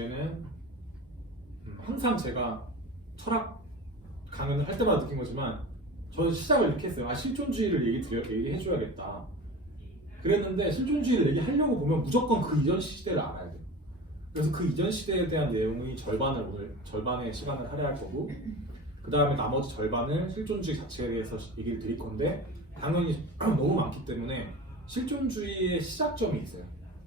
주제는 항상 제가 철학 강연을 할 때마다 느낀 거지만 저는 시작을 이렇게 했어요. 실존주의를 얘기해줘야겠다. 그랬는데 실존주의를 얘기하려고 보면 무조건 그 이전 시대를 알아야 돼요. 그래서 그 이전 시대에 대한 내용의 절반의 시간을 할애할 거고, 그 다음에 나머지 절반을 실존주의 자체에 대해서 얘기를 드릴 건데, 당연히 너무 많기 때문에 실존주의의 시작점이 있어요.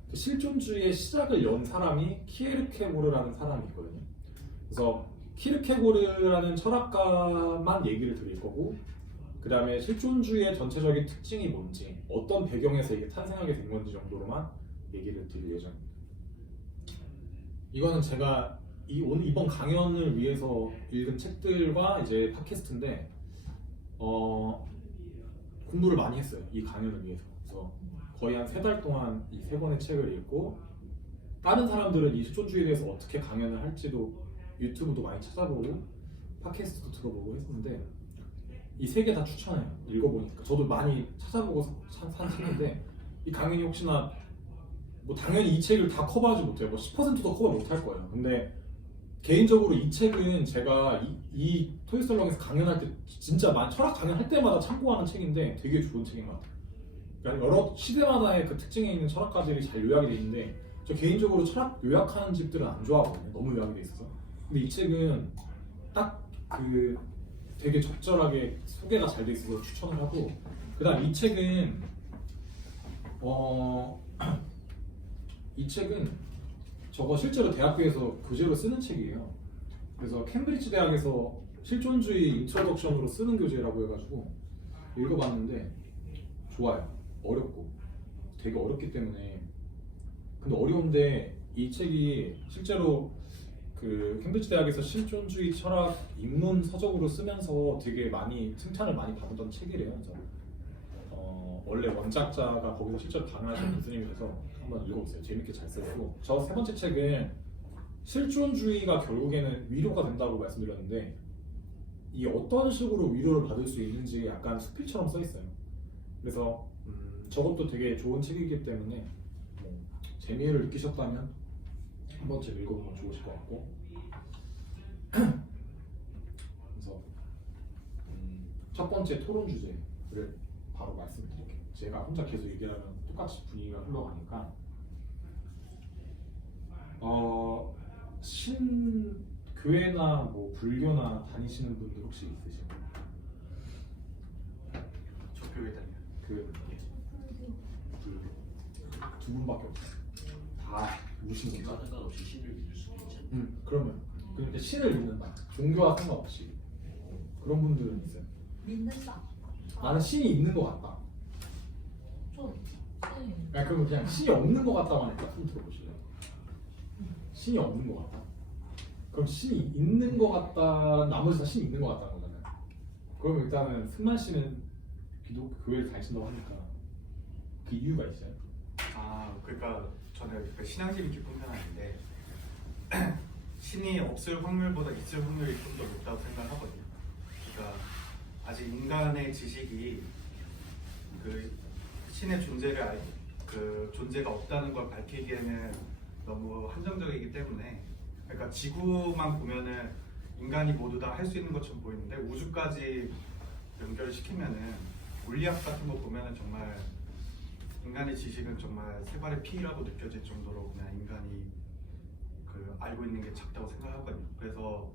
그 실존주의의 시작을 연 사람이 키에르케고르라는 사람이 있거든요. 그래서 키르케고르라는 철학가만 얘기를 드릴 거고, 그 다음에 실존주의의 전체적인 특징이 뭔지, 어떤 배경에서 이게 탄생하게 된 건지 정도로만 얘기를 드릴 예정입니다. 이거는 제가 이번 강연을 위해서 읽은 책들과 이제 팟캐스트인데 공부를 많이 했어요. 이 강연을 위해서. 그래서 거의 한 3달 동안 이 3권의 책을 읽고, 다른 사람들은 이 실존주의에 대해서 어떻게 강연을 할지도 유튜브도 많이 찾아보고 팟캐스트도 들어보고 했는데 이 3개 다 추천해요. 읽어보니까 저도 많이 찾아보고 산 책인데, 이 강연이 혹시나 뭐 당연히 이 책을 다 커버하지 못해요. 뭐 10%도 커버 못할 거예요. 근데 개인적으로 이 책은 제가 이 토이스톨롱에서 강연할 때 진짜 철학 강연할 때마다 참고하는 책인데 되게 좋은 책인 것 같아요. 그러니까 여러 시대마다의 그 특징에 있는 철학가들이 잘 요약이 돼 있는데, 저 개인적으로 철학 요약하는 집들은 안 좋아하거든요. 너무 요약이 돼 있어서. 근데 이 책은 딱 그 되게 적절하게 소개가 잘 돼 있어서 추천을 하고, 그다음 이 책은 이 책은 저거 실제로 대학교에서 교재로 쓰는 책이에요. 그래서 캠브리지 대학에서 실존주의 인트로덕션으로 쓰는 교재라고 해가지고 읽어봤는데 좋아요. 어렵고 되게 어렵기 때문에. 근데 어려운데 이 책이 실제로 그 캠브리지 대학에서 실존주의 철학 입문 서적으로 쓰면서 되게 많이 칭찬을 많이 받았던 책이래요. 그래서 원래 원작자가 거기서 실제로 강의하신 교수님이라서 한번 읽어보세요. 재밌게 잘 썼고, 저 3번째 책은 실존주의가 결국에는 위로가 된다고 말씀드렸는데, 이 어떤 식으로 위로를 받을 수 있는지 약간 수필처럼 써 있어요. 그래서 저것도 되게 좋은 책이기 때문에 뭐 재미를 느끼셨다면 한 번쯤 읽어보면 좋으실 것 같고, 그래서 첫 번째 토론 주제를 바로 말씀드릴게요. 제가 혼자 계속 얘기하면 똑같이 분위기가 흘러가니까 교회나 뭐 불교나 다니시는 분들 혹시 있으신가요? 저 교회 다녀요. 불교 두 분밖에 없어요. 다 무신론자. 상관없이 신을 믿을 수도 있잖아요. 그러면 근데 신을 믿는다. 종교와 상관없이 그런 분들은 있어요. 믿는다. 나는 신이 있는 것 같다. 그러면 그냥 신이 없는 것 같다만 일단 손 들어보실래요? 신이 없는 것 같다. 그럼 신이 있는 것 같다. 나머지 다 신이 있는 것 같다는 거잖아요. 그럼 일단은 승만 씨는 기독교 교회를 다니신다고 하니까 그 이유가 있어요? 그러니까 저는 그 신앙심이 깊은 편은 아닌데 신이 없을 확률보다 있을 확률이 좀 더 높다고 생각하거든요. 그러니까 아직 인간의 지식이 그 신의 존재를 그 존재가 없다는 걸 밝히기에는 너무 한정적이기 때문에, 그러니까 지구만 보면은 인간이 모두 다 할 수 있는 것처럼 보이는데 우주까지 연결시키면은 물리학 같은 거 보면은 정말 인간의 지식은 정말 세 발의 피라고 느껴질 정도로 그냥 인간이 그 알고 있는 게 작다고 생각하거든요. 그래서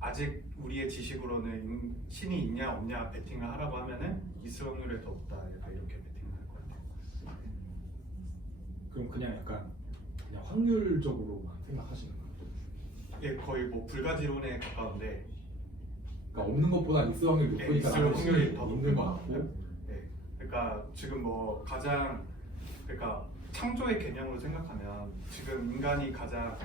아직 우리의 지식으로는 신이 있냐 없냐 베팅을 하라고 하면은 있을 확률이 더 높다, 약간 이렇게 베팅을 할 것 같아요. 그럼 그냥 약간 그냥 확률적으로만 생각하시는 거예요? 이게 거의 뭐 불가지론에 가까운데, 그러니까 없는 것보다 있을 확률이 높으니까 있을 확률이 더 있는 것 같고. 네. 그러니까 지금 뭐 가장 그러니까 창조의 개념으로 생각하면 지금 인간이 가장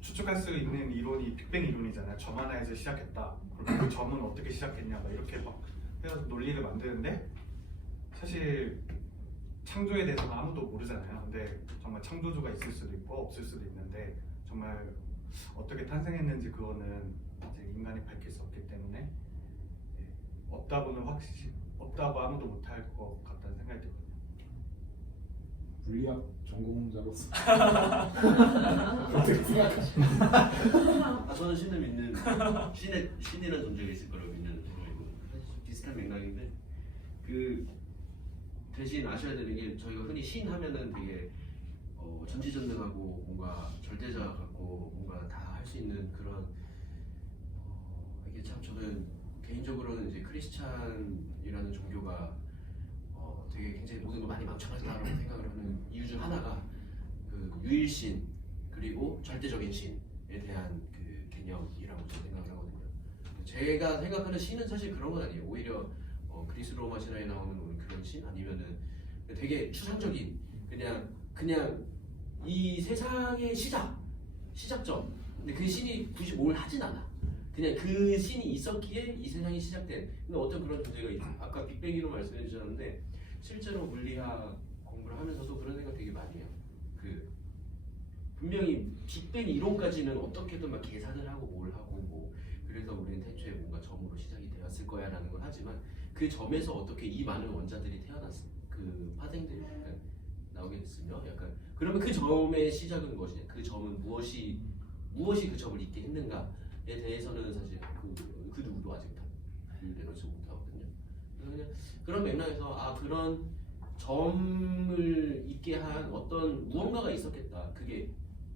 추측할 수 있는 이론이 빅뱅 이론이잖아요. 점 하나에서 시작했다. 그럼 그 점은 어떻게 시작했냐, 막 이렇게 막 해서 논리를 만드는데, 사실 창조에 대해서는 아무도 모르잖아요. 근데 정말 창조주가 있을 수도 있고 없을 수도 있는데, 정말 어떻게 탄생했는지 그거는 아직 인간이 밝힐 수 없기 때문에 없다고는 확실히 없다고 아무도 못할 것 같다는 생각이 들거든요. 물리학 전공자로서 어떻게 생각하시나요? 저는 신을 믿는 신이라는 존재가 있을 거라고 믿는 사람이고 사실 좀 비슷한 맥락인데 그 대신 아셔야 되는 게 저희가 흔히 신 하면은 되게 전지전능하고 뭔가 절대자 같고 뭔가 다 할 수 있는 그런 이게 참 저는 개인적으로는 이제 크리스찬이라는 종교가 되게 굉장히 모든 걸 많이 망쳐놨다라고 생각을 하는 이유 중 하나가 그 유일신 그리고 절대적인 신에 대한 그 개념이라고 저는 생각을 하거든요. 제가 생각하는 신은 사실 그런 건 아니에요. 오히려 그리스 로마 신화에 나오는 그런 신 아니면은 되게 추상적인 그냥 이 세상의 시작점. 근데 그 신이 굳이 뭘 하진 않아. 그냥 그 신이 있었기에 이 세상이 시작된. 근데 어떤 그런 존재가 있어. 아까 빅뱅이로 말씀해 주셨는데 실제로 물리학 공부를 하면서도 그런 생각 되게 많이 해요. 그 분명히 빅뱅 이론까지는 어떻게든 막 계산을 하고 뭘 하고 뭐 그래서 우리는 태초에 뭔가 점으로 시작이 되었을 거야라는 걸 하지만 그 점에서 어떻게 이 많은 원자들이 태어났을 그 파생들이 약간 나오게 됐으며 약간 그러면 그 점의 시작은 무엇이냐? 그 점은 무엇이 그 점을 있게 했는가에 대해서는 사실 그 누구도 아직 답을 내놓지 못하거든요. 그래서 그냥 그런 맥락에서 그런 점을 있게 한 어떤 무언가가 있었겠다. 그게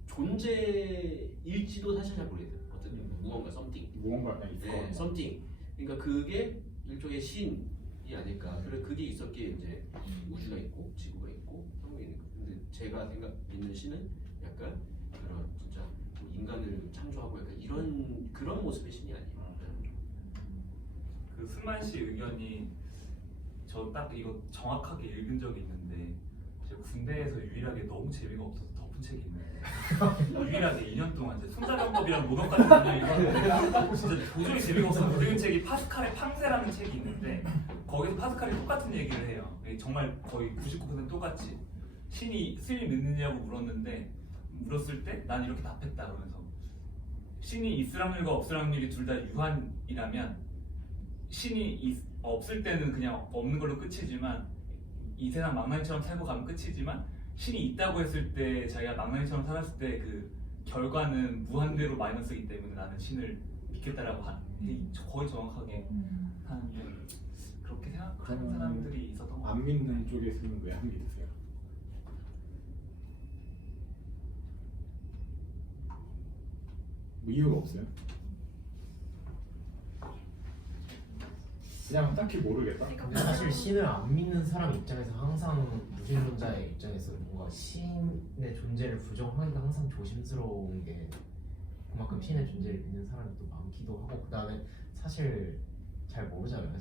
존재일지도 사실 잘 모르겠어요. 어떤 무언가 something. 무언가 있어. 네, something. 그러니까 그게 일종의 신이 아닐까. 그래 그게 있었기에 이제 우주가 있고 지구가 있고 성이 있는 거. 근데 제가 믿는 신은 약간 그런 진짜 인간을 창조하고 약간 이런 그런 모습의 신이 아니에요. 그 승만 씨 의견이 저 딱 이거 정확하게 읽은 적이 있는데 제가 군대에서 유일하게 너무 재미가 없어서 덮은 책이 있는데 유일하게 2년 동안 이제 손자병법이랑 모독 같은 분야 읽었는데 진짜 도저히 재미가 없어서 그 책이 파스칼의 팡세라는 책이 있는데 거기서 파스칼이 똑같은 얘기를 해요. 정말 거의 99% 똑같이 신이 스님 믿느냐고 물었을 때 난 이렇게 답했다 그러면서 신이 있을 확률과 없을 확률이 둘 다 유한이라면 신이 없을 때는 그냥 없는 걸로 끝이지만 이 세상 망나니처럼 살고 가면 끝이지만 신이 있다고 했을 때 자기가 망나니처럼 살았을 때 그 결과는 무한대로 마이너스이기 때문에 나는 신을 믿겠다라고 거의 정확하게 하는데 그렇게 생각하는 사람들이 있었던 것 같아요. 안 믿는 쪽에서는 왜 안 믿으세요? 뭐 이유가 없어요? 그냥 딱히 모르겠다. 근데 사실 신을 안 믿는 사람 입장에서 항상 무신론자의 입장에서 뭔가 신의 존재를 부정하기가 항상 조심스러운 게 그만큼 신의 존재를 믿는 사람이 또 많기도 하고 그 다음에 사실 잘 모르잖아요.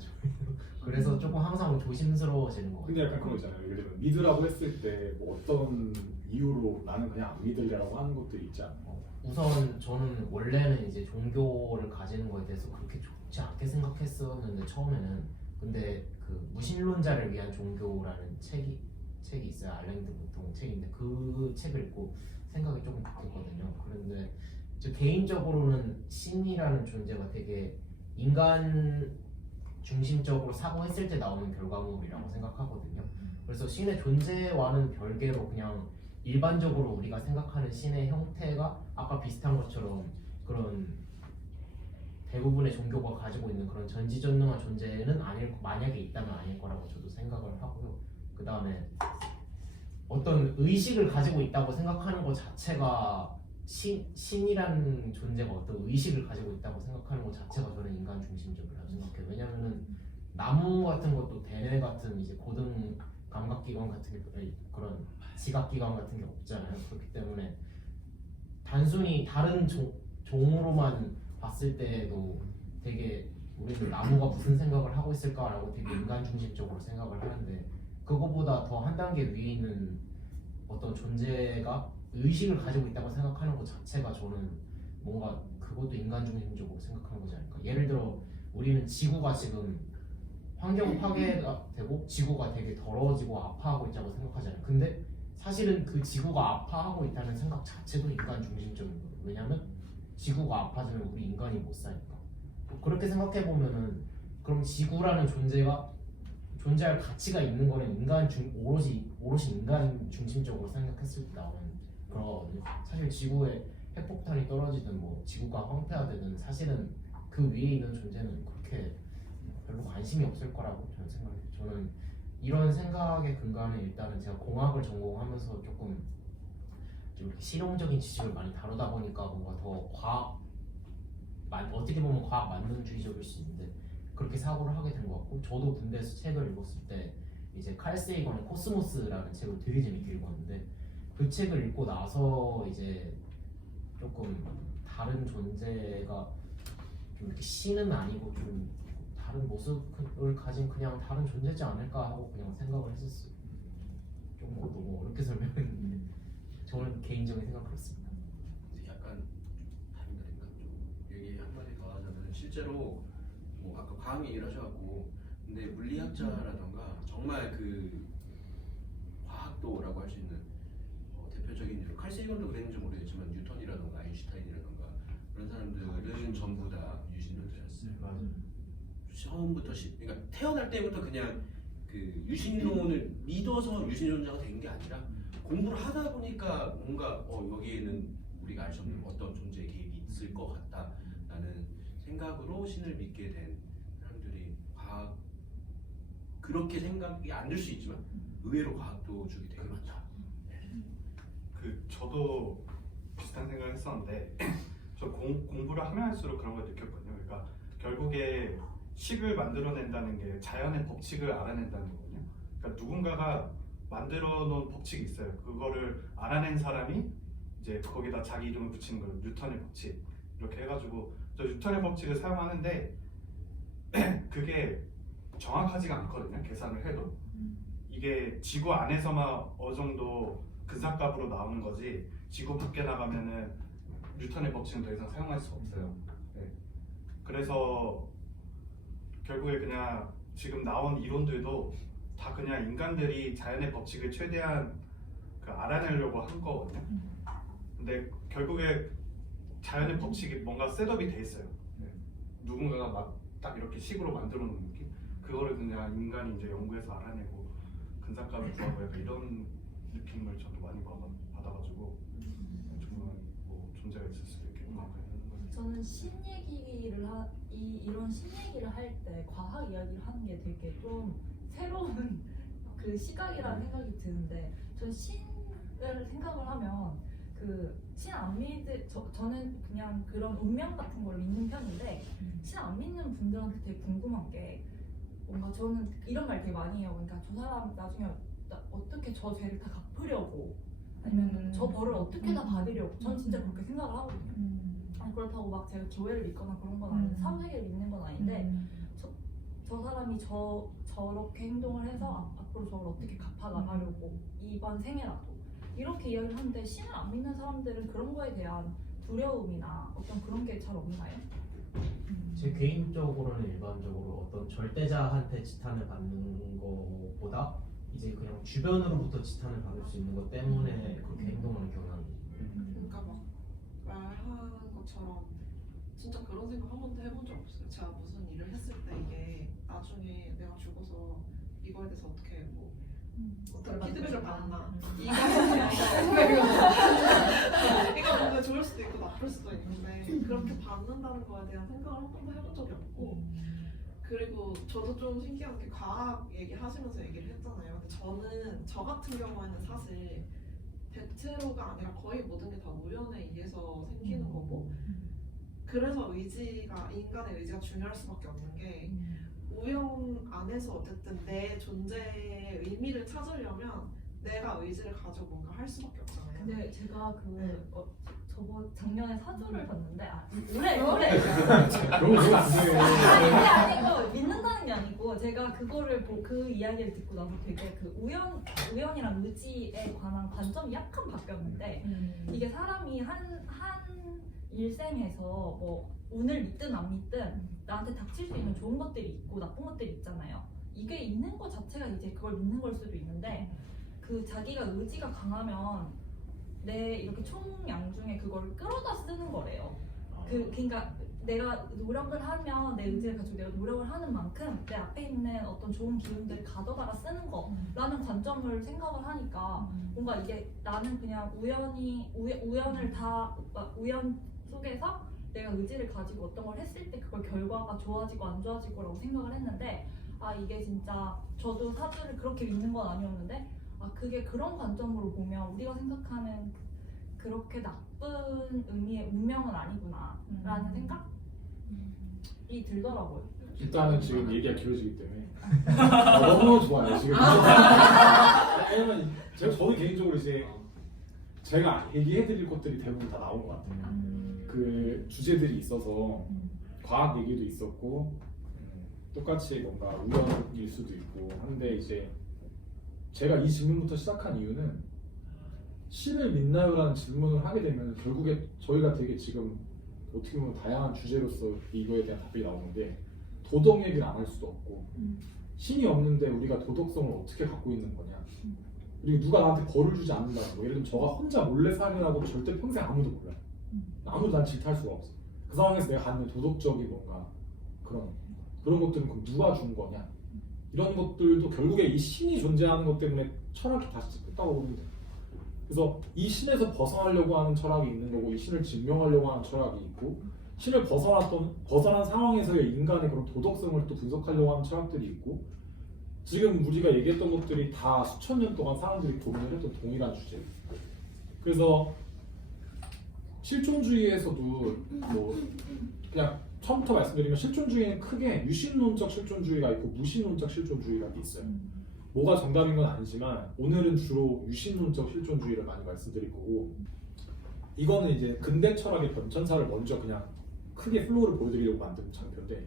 그래서 조금 항상 조심스러워지는 것 같아요. 근데 약간 그런 거 있잖아요. 예를 들면 믿으라고 했을 때 뭐 어떤 이유로 나는 그냥 안 믿으려고 하는 것들이 있지 않아요? 우선 저는 원래는 이제 종교를 가지는 거에 대해서 그렇게 좋지 않게 생각했었는데 처음에는 근데 그 무신론자를 위한 종교라는 책이 있어요. 알랭드 보통 책인데 그 책을 읽고 생각이 조금 바뀌었거든요. 그런데 저 개인적으로는 신이라는 존재가 되게 인간 중심적으로 사고했을 때 나오는 결과물이라고 생각하거든요. 그래서 신의 존재와는 별개로 그냥 일반적으로 우리가 생각하는 신의 형태가 아까 비슷한 것처럼 그런 대부분의 종교가 가지고 있는 그런 전지전능한 존재는 아닐 만약에 있다면 아닐 거라고 저도 생각을 하고요. 그 다음에 어떤 의식을 가지고 있다고 생각하는 것 자체가 신이라는 존재가 어떤 의식을 가지고 있다고 생각하는 것 자체가 저는 인간 중심적이라고 생각해요. 왜냐하면은 나무 같은 것도 대뇌 같은 이제 고등 감각기관 같은 게 그런 지각기관 같은 게 없잖아요. 그렇기 때문에 단순히 다른 종으로만 봤을 때도 되게 우리는 나무가 무슨 생각을 하고 있을까라고 되게 인간 중심적으로 생각을 하는데 그거보다 더 한 단계 위에 있는 어떤 존재가 의식을 가지고 있다고 생각하는 것 자체가 저는 뭔가 그것도 인간 중심적으로 생각하는 거지 않을까. 예를 들어 우리는 지구가 지금 환경 파괴가 되고 지구가 되게 더러워지고 아파하고 있다고 생각하잖아요. 근데 사실은 그 지구가 아파하고 있다는 생각 자체도 인간 중심적인 거예요. 왜냐면 지구가 아파지면 우리 인간이 못 사니까. 그렇게 생각해 보면은 그럼 지구라는 존재가 존재할 가치가 있는 거는 오롯이 인간 중심적으로 생각했을 때 나오는 그런 사실 지구에 핵폭탄이 떨어지든 뭐 지구가 황폐화되든 사실은 그 위에 있는 존재는 그렇게 별로 관심이 없을 거라고 저는 생각해요. 저는 이런 생각의 근간에 일단은 제가 공학을 전공하면서 조금 좀 이렇게 실용적인 지식을 많이 다루다 보니까 뭔가 더 어떻게 보면 과학 만능주의적일 수 있는데 그렇게 사고를 하게 된 것 같고, 저도 군대에서 책을 읽었을 때 이제 칼 세이건의 코스모스라는 책을 되게 재밌게 읽었는데 그 책을 읽고 나서 이제 조금 다른 존재가 좀 이렇게 신은 아니고 좀 다른 모습을 가진 그냥 다른 존재지 않을까 하고 그냥 생각을 했었어요. 좀 너무 어렵게 설명했는데 저는 개인적인 생각 그렇습니다. 약간 다른가 좀 얘기 한마디 더 하자면 실제로 뭐 아까 과학 얘기를 하셔갖고 근데 물리학자라던가 정말 그 과학도라고 할 수 있는 대표적인 칼 세이건도 그랬는지 모르겠지만 뉴턴이라던가 아인슈타인이라던가 그런 사람들은 전부 다 유신론자였어요. 처음부터 그러니까 태어날 때부터 그냥 그 유신론을 믿어서 유신론자가 된 게 아니라 공부를 하다 보니까 뭔가 여기에는 우리가 알 수 없는 어떤 존재의 개입이 있을 것 같다라는 생각으로 신을 믿게 된 사람들이 그렇게 생각이 안 들 수 있지만 의외로 과학도족이 되게 많다. 저도 비슷한 생각을 했었는데 저 공부를 하면 할수록 그런 걸 느꼈거든요. 그러니까 결국에 식을 만들어낸다는 게 자연의 법칙을 알아낸다는 거거든요. 그러니까 누군가가 만들어 놓은 법칙이 있어요. 그거를 알아낸 사람이 이제 거기다 자기 이름을 붙이는 거예요. 뉴턴의 법칙 이렇게 해가지고 저 뉴턴의 법칙을 사용하는데 그게 정확하지가 않거든요. 계산을 해도 이게 지구 안에서만 어느 정도 근사값으로 나오는 거지 지구 밖에 나가면은 뉴턴의 법칙은 더 이상 사용할 수가 없어요. 네. 그래서 결국에 그냥 지금 나온 이론들도 다 그냥 인간들이 자연의 법칙을 최대한 알아내려고 한 거거든요. 근데 결국에 자연의 법칙이 뭔가 셋업이 돼 있어요. 네. 누군가가 막 딱 이렇게 식으로 만들어 놓은 느낌? 그거를 그냥 인간이 이제 연구해서 알아내고 근사값을 구하고 약간 이런 느낌을 저도 많이 받아가지고 정말 뭐 존재가 있을 수도 있겠구나. 저는 신 얘기를 이런 신 얘기를 할 때 과학 이야기를 하는 게 되게 좀 새로운 그 시각이라는 생각이 드는데, 전 신을 생각을 하면 그 신 안 저는 그냥 그런 운명 같은 걸 믿는 편인데 신 안 믿는 분들한테 되게 궁금한 게 뭔가 저는 이런 말 되게 많이 해요. 그러니까 저 사람 나중에 어떻게 저 죄를 다 갚으려고 아니면 저 벌을 어떻게 다 받으려고 전 진짜 그렇게 생각을 하거든요. 아니 그렇다고 막 제가 교회를 믿거나 그런 건 아닌데 사후세계를 믿는 건 아닌데 저 사람이 저렇게 행동을 해서 앞으로 저걸 어떻게 갚아나가려고 이번 생애라도 이렇게 이야기를 하는데 신을 안 믿는 사람들은 그런 거에 대한 두려움이나 어떤 그런 게 잘 없나요? 제 개인적으로는 일반적으로 어떤 절대자한테 지탄을 받는 것보다 이제 그냥 주변으로부터 지탄을 받을 수 있는 것 때문에 그렇게 행동하는 경향이. 그러니까 막 말하는 것처럼 진짜 그런 생각 한 번도 해본 적 없어요. 제가 무슨 일을 했을 때 이게 나중에 내가 죽어서 이거에 대해서 어떻게 어떤 피드백을 받나 이거 뭔가 좋을 수도 있고 나쁠 수도 있는데 그렇게 받는다는 거에 대한 생각을 한 번도 해본 적이 없고, 그리고 저도 좀 신기한 게 과학 얘기하시면서 얘기를 했잖아요. 근데 저는 저 같은 경우에는 사실 대체로가 아니라 거의 모든 게 다 우연에 의해서 생기는 거고, 그래서 인간의 의지가 중요할 수밖에 없는 게 우연 안에서 어쨌든 내 존재의 의미를 찾으려면 내가 의지를 가지고 뭔가 할 수밖에 없잖아요. 근데 제가 저번 작년에 사주를 봤는데 올해 그런 거 보면 안 돼. 아니 그게 아니고 믿는다는 게 아니고 제가 그 이야기를 듣고 나서 되게 그 우연이랑 의지에 관한 관점이 약간 바뀌었는데 이게 사람이 한 일생에서 뭐 운을 믿든 안 믿든 나한테 닥칠 수 있는 좋은 것들이 있고 나쁜 것들이 있잖아요. 이게 있는 것 자체가 이제 그걸 믿는 걸 수도 있는데 그 자기가 의지가 강하면 내 이렇게 총양 중에 그걸 끌어다 쓰는 거래요. 그러니까 내가 노력을 하면 내 의지를 가지고 내가 노력을 하는 만큼 내 앞에 있는 어떤 좋은 기운들을 가져다가 쓰는 거라는 관점을 생각을 하니까 뭔가 이게 나는 그냥 우연을 다 우연 속에서 내가 의지를 가지고 어떤 걸 했을 때 그걸 결과가 좋아지고 안 좋아지고라고 생각을 했는데 아 이게 진짜 저도 사주를 그렇게 믿는 건 아니었는데 아 그게 그런 관점으로 보면 우리가 생각하는 그렇게 나쁜 의미의 운명은 아니구나라는 생각이 들더라고요. 일단은 지금 얘기가 길어지기 때문에 너무 좋아요 지금. 왜냐면 저도 개인적으로 이제 제가 얘기해드릴 것들이 대부분 다 나온 것 같아요. 그 주제들이 있어서 과학 얘기도 있었고 똑같이 뭔가 우연일 수도 있고 한데 이제 제가 이 질문부터 시작한 이유는 신을 믿나요라는 질문을 하게 되면 결국에 저희가 되게 지금 어떻게 보면 다양한 주제로서 이거에 대한 답변이 나오는데 도덕 얘기를 안 할 수도 없고 신이 없는데 우리가 도덕성을 어떻게 갖고 있는 거냐 그리고 누가 나한테 벌을 주지 않는다는 거 예를 들면 저가 혼자 몰래 살이라고 절대 평생 아무도 몰라요. 아무도 난 질타할 수가 없어. 그 상황에서 내가 갖는 도덕적인 뭔가 그런 것들은 그럼 누가 준 거냐 이런 것들도 결국에 이 신이 존재하는 것 때문에 철학이 다시 뜯다고 보면 돼요. 그래서 이 신에서 벗어나려고 하는 철학이 있는 거고 이 신을 증명하려고 하는 철학이 있고 신을 벗어난 상황에서의 인간의 그런 도덕성을 또 분석하려고 하는 철학들이 있고 지금 우리가 얘기했던 것들이 다 수천 년 동안 사람들이 고민을 했던 동일한 주제예요. 그래서 실존주의에서도 뭐 그냥 처음부터 말씀드리면 실존주의는 크게 유신론적 실존주의가 있고 무신론적 실존주의가 있어요. 뭐가 정답인 건 아니지만 오늘은 주로 유신론적 실존주의를 많이 말씀드릴 거고 이거는 이제 근대 철학의 변천사를 먼저 그냥 크게 플로우를 보여드리려고 만든 장표인데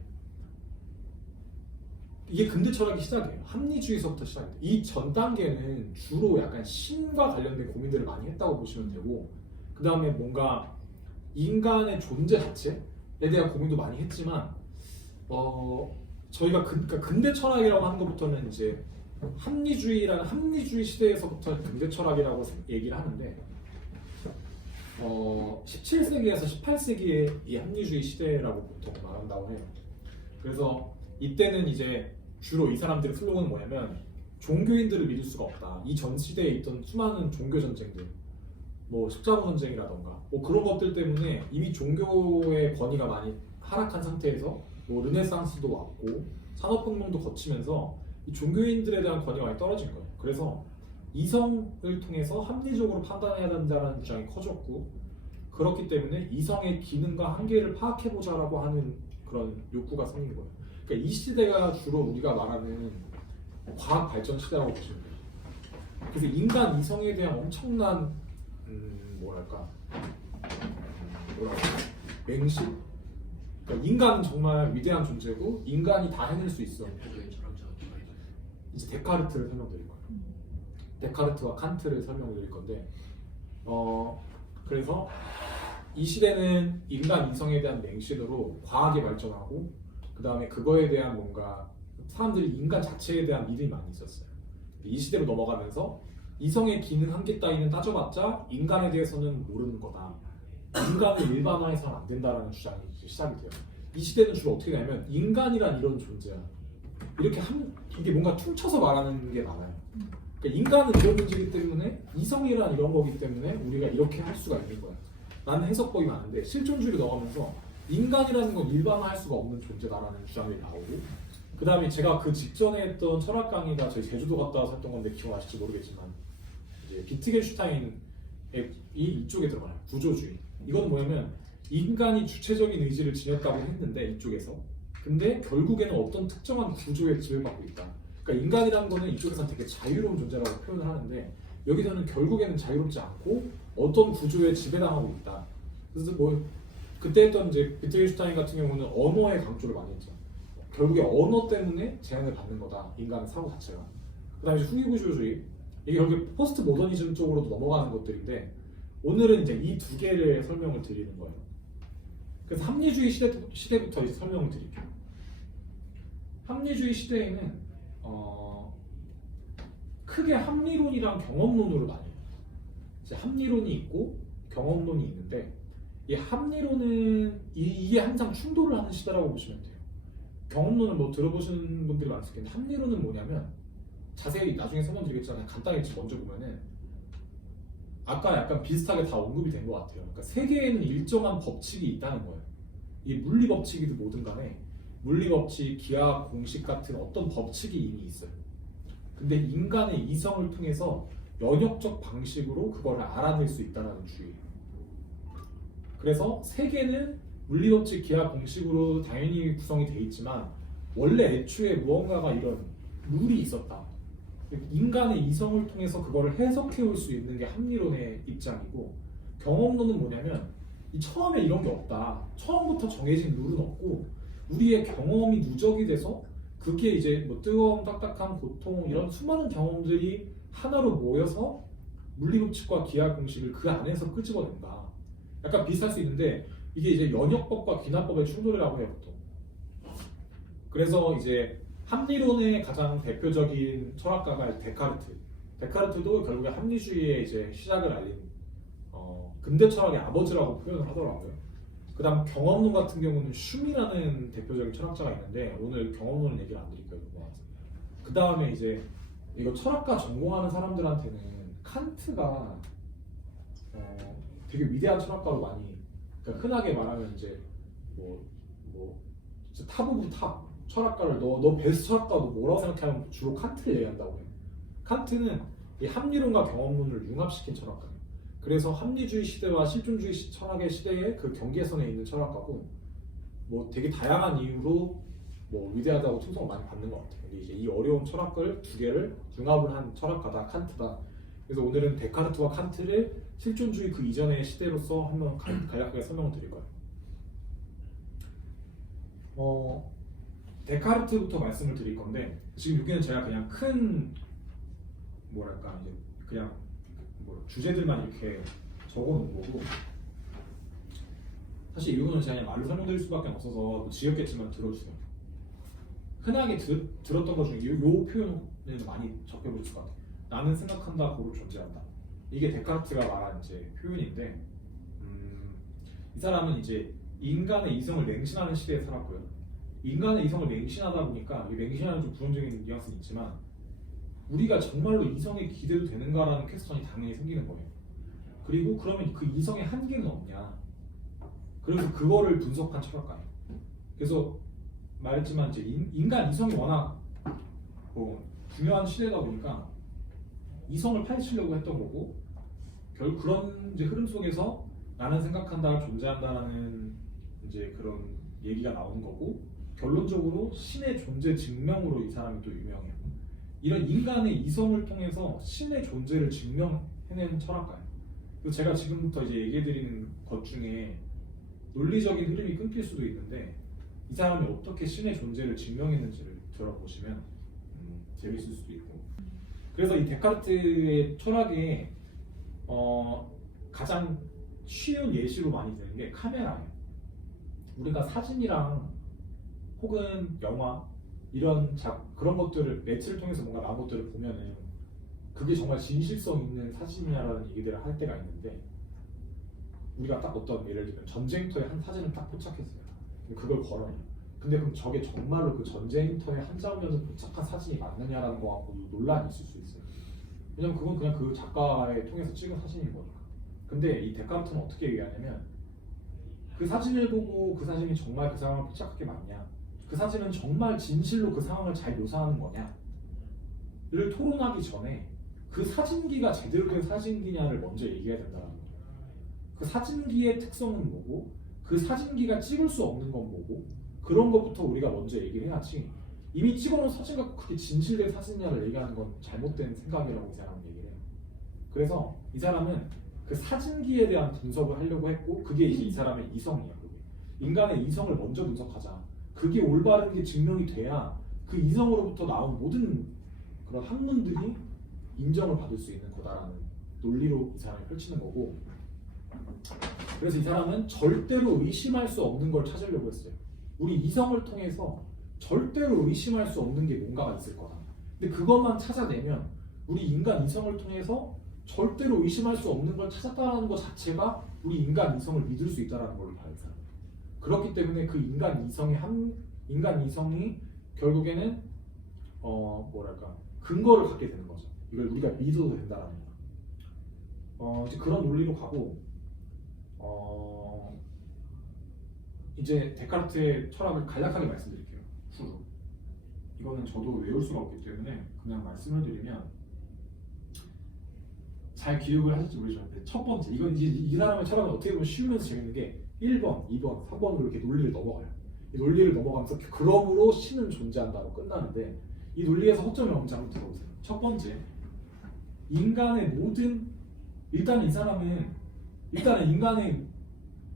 이게 근대 철학의 시작이에요. 합리주의서부터 시작해요. 이 전 단계는 주로 약간 신과 관련된 고민들을 많이 했다고 보시면 되고 그 다음에 뭔가 인간의 존재 자체에 대한 고민도 많이 했지만 저희가 그러니까 근대 철학이라고 하는 것부터는 이제 합리주의 시대에서부터 근대 철학이라고 얘기를 하는데 17세기에서 18세기의 이 합리주의 시대라고 보통 말한다고 해요. 그래서 이때는 이제 주로 이 사람들의 슬로건은 뭐냐면 종교인들을 믿을 수가 없다. 이 전 시대에 있던 수많은 종교 전쟁들, 뭐 십자군 전쟁이라던가 뭐 그런 것들 때문에 이미 종교의 권위가 많이 하락한 상태에서 뭐 르네상스도 왔고 산업혁명도 거치면서 이 종교인들에 대한 권위가 많이 떨어진 거예요. 그래서 이성을 통해서 합리적으로 판단해야 된다는 주장이 커졌고 그렇기 때문에 이성의 기능과 한계를 파악해보자라고 하는 그런 욕구가 생긴 거예요. 그러니까 이 시대가 주로 우리가 말하는 과학 발전 시대라고 보시면 돼요. 그래서 인간 이성에 대한 엄청난 맹신? 그러니까 인간은 정말 위대한 존재고 인간이 다 해낼 수 있어. 이제 데카르트를 설명드릴 거예요. 데카르트와 칸트를 설명드릴 건데 그래서 이 시대는 인간 이성에 대한 맹신으로 과학이 발전하고 그 다음에 그거에 대한 뭔가 사람들이 인간 자체에 대한 믿음이 많이 있었어요. 이 시대로 넘어가면서 이성의 기능 한계 따위는 따져봤자 인간에 대해서는 모르는 거다. 인간을 일반화해서는 안 된다라는 주장이 시작이 돼요. 이 시대는 주로 어떻게 되냐면 인간이란 이런 존재야. 이게 뭔가 퉁쳐서 말하는 게 많아요. 그러니까 인간은 이런 존재이기 때문에 이성이란 이런 거기 때문에 우리가 이렇게 할 수가 있는 거야. 라는 해석법이 많은데 실존주의로 넘어가면서 인간이라는 건 일반화할 수가 없는 존재다라는 주장이 나오고 그 다음에 제가 그 직전에 했던 철학 강의가 저희 제주도 갔다 와서 했던 건데 기억나실지 모르겠지만 이제 비트겐슈타인이 이쪽에 들어가요. 구조주의. 이건 뭐냐면 인간이 주체적인 의지를 지녔다고 했는데 이쪽에서 근데 결국에는 어떤 특정한 구조에 지배받고 있다. 그러니까 인간이라는 거는 이쪽에서는 되게 자유로운 존재라고 표현을 하는데 여기서는 결국에는 자유롭지 않고 어떤 구조에 지배당하고 있다. 그래서 뭐 그때 했던 이제 비트겐슈타인 같은 경우는 언어의 강조를 많이 했죠. 결국에 언어 때문에 제한을 받는 거다. 인간의 사고 자체가. 그다음에 후기구조주의. 이게 결국에 포스트 모더니즘 쪽으로도 넘어가는 것들인데 오늘은 이제 이 두 개를 설명을 드리는 거예요. 그래서 합리주의 시대부터 이제 설명을 드릴게요. 합리주의 시대에는 크게 합리론이랑 경험론으로 나뉘어요. 이제 합리론이 있고 경험론이 있는데 이 합리론은 이게 항상 충돌을 하는 시대라고 보시면 돼요. 경험론을 뭐 들어보신 분들이 많을 텐데 합리론은 뭐냐면 자세히 나중에 설명드리겠지만 간단히 먼저 보면은 아까 약간 비슷하게 다 언급이 된 것 같아요. 그러니까 세계에는 일정한 법칙이 있다는 거예요. 이 물리 법칙이든 뭐든 간에 물리 법칙, 기하 공식 같은 어떤 법칙이 이미 있어요. 근데 인간의 이성을 통해서 연역적 방식으로 그거를 알아낼 수 있다는 주의예요. 그래서 세계는 물리 법칙, 기하 공식으로 당연히 구성이 돼 있지만 원래 애초에 무언가가 이런 룰이 있었다. 인간의 이성을 통해서 그거를 해석해 올 수 있는 게 합리론의 입장이고 경험론은 뭐냐면 처음에 이런 게 없다. 처음부터 정해진 룰은 없고 우리의 경험이 누적이 돼서 그게 이제 뭐 뜨거움, 딱딱함, 고통 이런 수많은 경험들이 하나로 모여서 물리법칙과 기하 공식을 그 안에서 끄집어낸다. 약간 비슷할 수 있는데 이게 이제 연역법과 귀납법의 충돌이라고 해요. 또. 그래서 이제 합리론의 가장 대표적인 철학가가 데카르트. 데카르트도 결국에 합리주의의 이제 시작을 알린 근대 철학의 아버지라고 표현을 하더라고요. 그다음 경험론 같은 경우는 슌이라는 대표적인 철학자가 있는데 오늘 경험론은 얘기를 안 드릴게요. 그 다음에 이제 이거 철학과 전공하는 사람들한테는 칸트가 되게 위대한 철학가로 많이 그러니까 흔하게 말하면 이제 뭐 진짜 탑 오브 탑 철학가를 너 베스트 철학가도 뭐라고 생각하면 주로 칸트를 얘기한다고 해요. 칸트는 이 합리론과 경험론을 융합시킨 철학가예요. 그래서 합리주의 시대와 실존주의 철학의 시대에 그 경계선에 있는 철학가고 뭐 되게 다양한 이유로 뭐 위대하다고 칭송을 많이 받는 것 같아요. 근데 이제 이 어려운 철학을 두 개를 융합을 한 철학가다 칸트다. 그래서 오늘은 데카르트와 칸트를 실존주의 그 이전의 시대로서 한번 간략하게 설명을 드릴 거예요. 데카르트부터 말씀을 드릴 건데 지금 여기는 제가 그냥 큰 뭐랄까 이제 그냥 주제들만 이렇게 적어놓은 거고 사실 이거는 제가 그냥 말로 설명드릴 수밖에 없어서 뭐 지겹겠지만 들어주세요. 흔하게 들었던 것 중에 이 표현을 많이 적혀보실 것 같아요. 나는 생각한다, 고로 존재한다. 이게 데카르트가 말한 이제 표현인데 이 사람은 이제 인간의 이성을 맹신하는 시대에 살았고요. 인간의 이성을 맹신하다 보니까 이 맹신하는 좀 부정적인 뉘앙스는 있지만 우리가 정말로 이성에 기대도 되는가라는 퀘스천이 당연히 생기는 거예요. 그리고 그러면 그 이성의 한계는 없냐? 그래서 그거를 분석한 철학가예요. 그래서 말했지만 이제 인간 이성이 워낙 중요한 시대다 보니까 이성을 파헤치려고 했던 거고 결국 그런 이제 흐름 속에서 나는 생각한다, 존재한다라는 이제 그런 얘기가 나오는 거고 결론적으로 신의 존재 증명으로 이 사람이 또 유명해요. 이런 인간의 이성을 통해서 신의 존재를 증명해낸 철학가예요. 그래서 제가 지금부터 이제 얘기해드리는 것 중에 논리적인 흐름이 끊길 수도 있는데 이 사람이 어떻게 신의 존재를 증명했는지를 들어보시면 재밌을 수도 있고 그래서 이 데카르트의 철학에 가장 쉬운 예시로 많이 드는 게 카메라예요. 우리가 사진이랑 혹은 영화 이런 그런 것들을 매체를 통해서 뭔가 나온 것들을 보면은 그게 정말 진실성 있는 사진이냐라는 얘기들을 할 때가 있는데 우리가 딱 어떤 예를 들면 전쟁터에 한 사진을 딱 포착했어요. 그걸 걸어요. 근데 그럼 저게 정말로 그 전쟁터의 한 장면을 포착한 사진이 맞느냐라는 거 갖고 논란이 있을 수 있어요. 왜냐면 그건 그냥 그 작가에 통해서 찍은 사진인 거니까. 근데 이 데카르트는 어떻게 얘기하냐면 그 사진을 보고 그 사진이 정말 그 상황을 포착한 게 맞냐? 그 사진은 정말 진실로 그 상황을 잘 묘사하는 거냐?를 토론하기 전에 그 사진기가 제대로 된 사진기냐를 먼저 얘기해야 된다는 거죠. 그 사진기의 특성은 뭐고 그 사진기가 찍을 수 없는 건 뭐고 그런 것부터 우리가 먼저 얘기를 해야지 이미 찍어놓은 사진 갖고 그게 진실된 사진이냐를 얘기하는 건 잘못된 생각이라고 이 사람은 얘기를 해요. 그래서 이 사람은 그 사진기에 대한 분석을 하려고 했고 그게 이제 이 사람의 이성이에요. 인간의 이성을 먼저 분석하자. 그게 올바른 게 증명이 돼야 그 이성으로부터 나온 모든 그런 학문들이 인정을 받을 수 있는 거다라는 논리로 이 사람이 펼치는 거고 그래서 이 사람은 절대로 의심할 수 없는 걸 찾으려고 했어요. 우리 이성을 통해서 절대로 의심할 수 없는 게 뭔가가 있을 거다. 근데 그것만 찾아내면 우리 인간 이성을 통해서 절대로 의심할 수 없는 걸 찾았다는 것 자체가 우리 인간 이성을 믿을 수 있다라는 걸로 봐요. 이 사람. 그렇기 때문에 그 인간 이성이 결국에는 뭐랄까 근거를 갖게 되는 거죠. 이걸 우리가 믿어도 된다라는 거. 이제 그런 논리로 가고 이제 데카르트의 철학을 간략하게 말씀드릴게요. 후로. 이거는 저도 외울 수가 없기 때문에 그냥 말씀을 드리면 잘 기억을 하실지 모르겠는데 첫 번째 이건 이제 이 사람의 철학은 어떻게 보면 쉬우면서 재밌는 게 1번, 2번, 3번으로 이렇게 논리를 넘어가요. 이 논리를 넘어가면서 그러므로 신은 존재한다고 끝나는데 이 논리에서 허점이 뭔지 한번 들어보세요. 첫 번째, 인간의 모든 일단은 이 사람은 인간의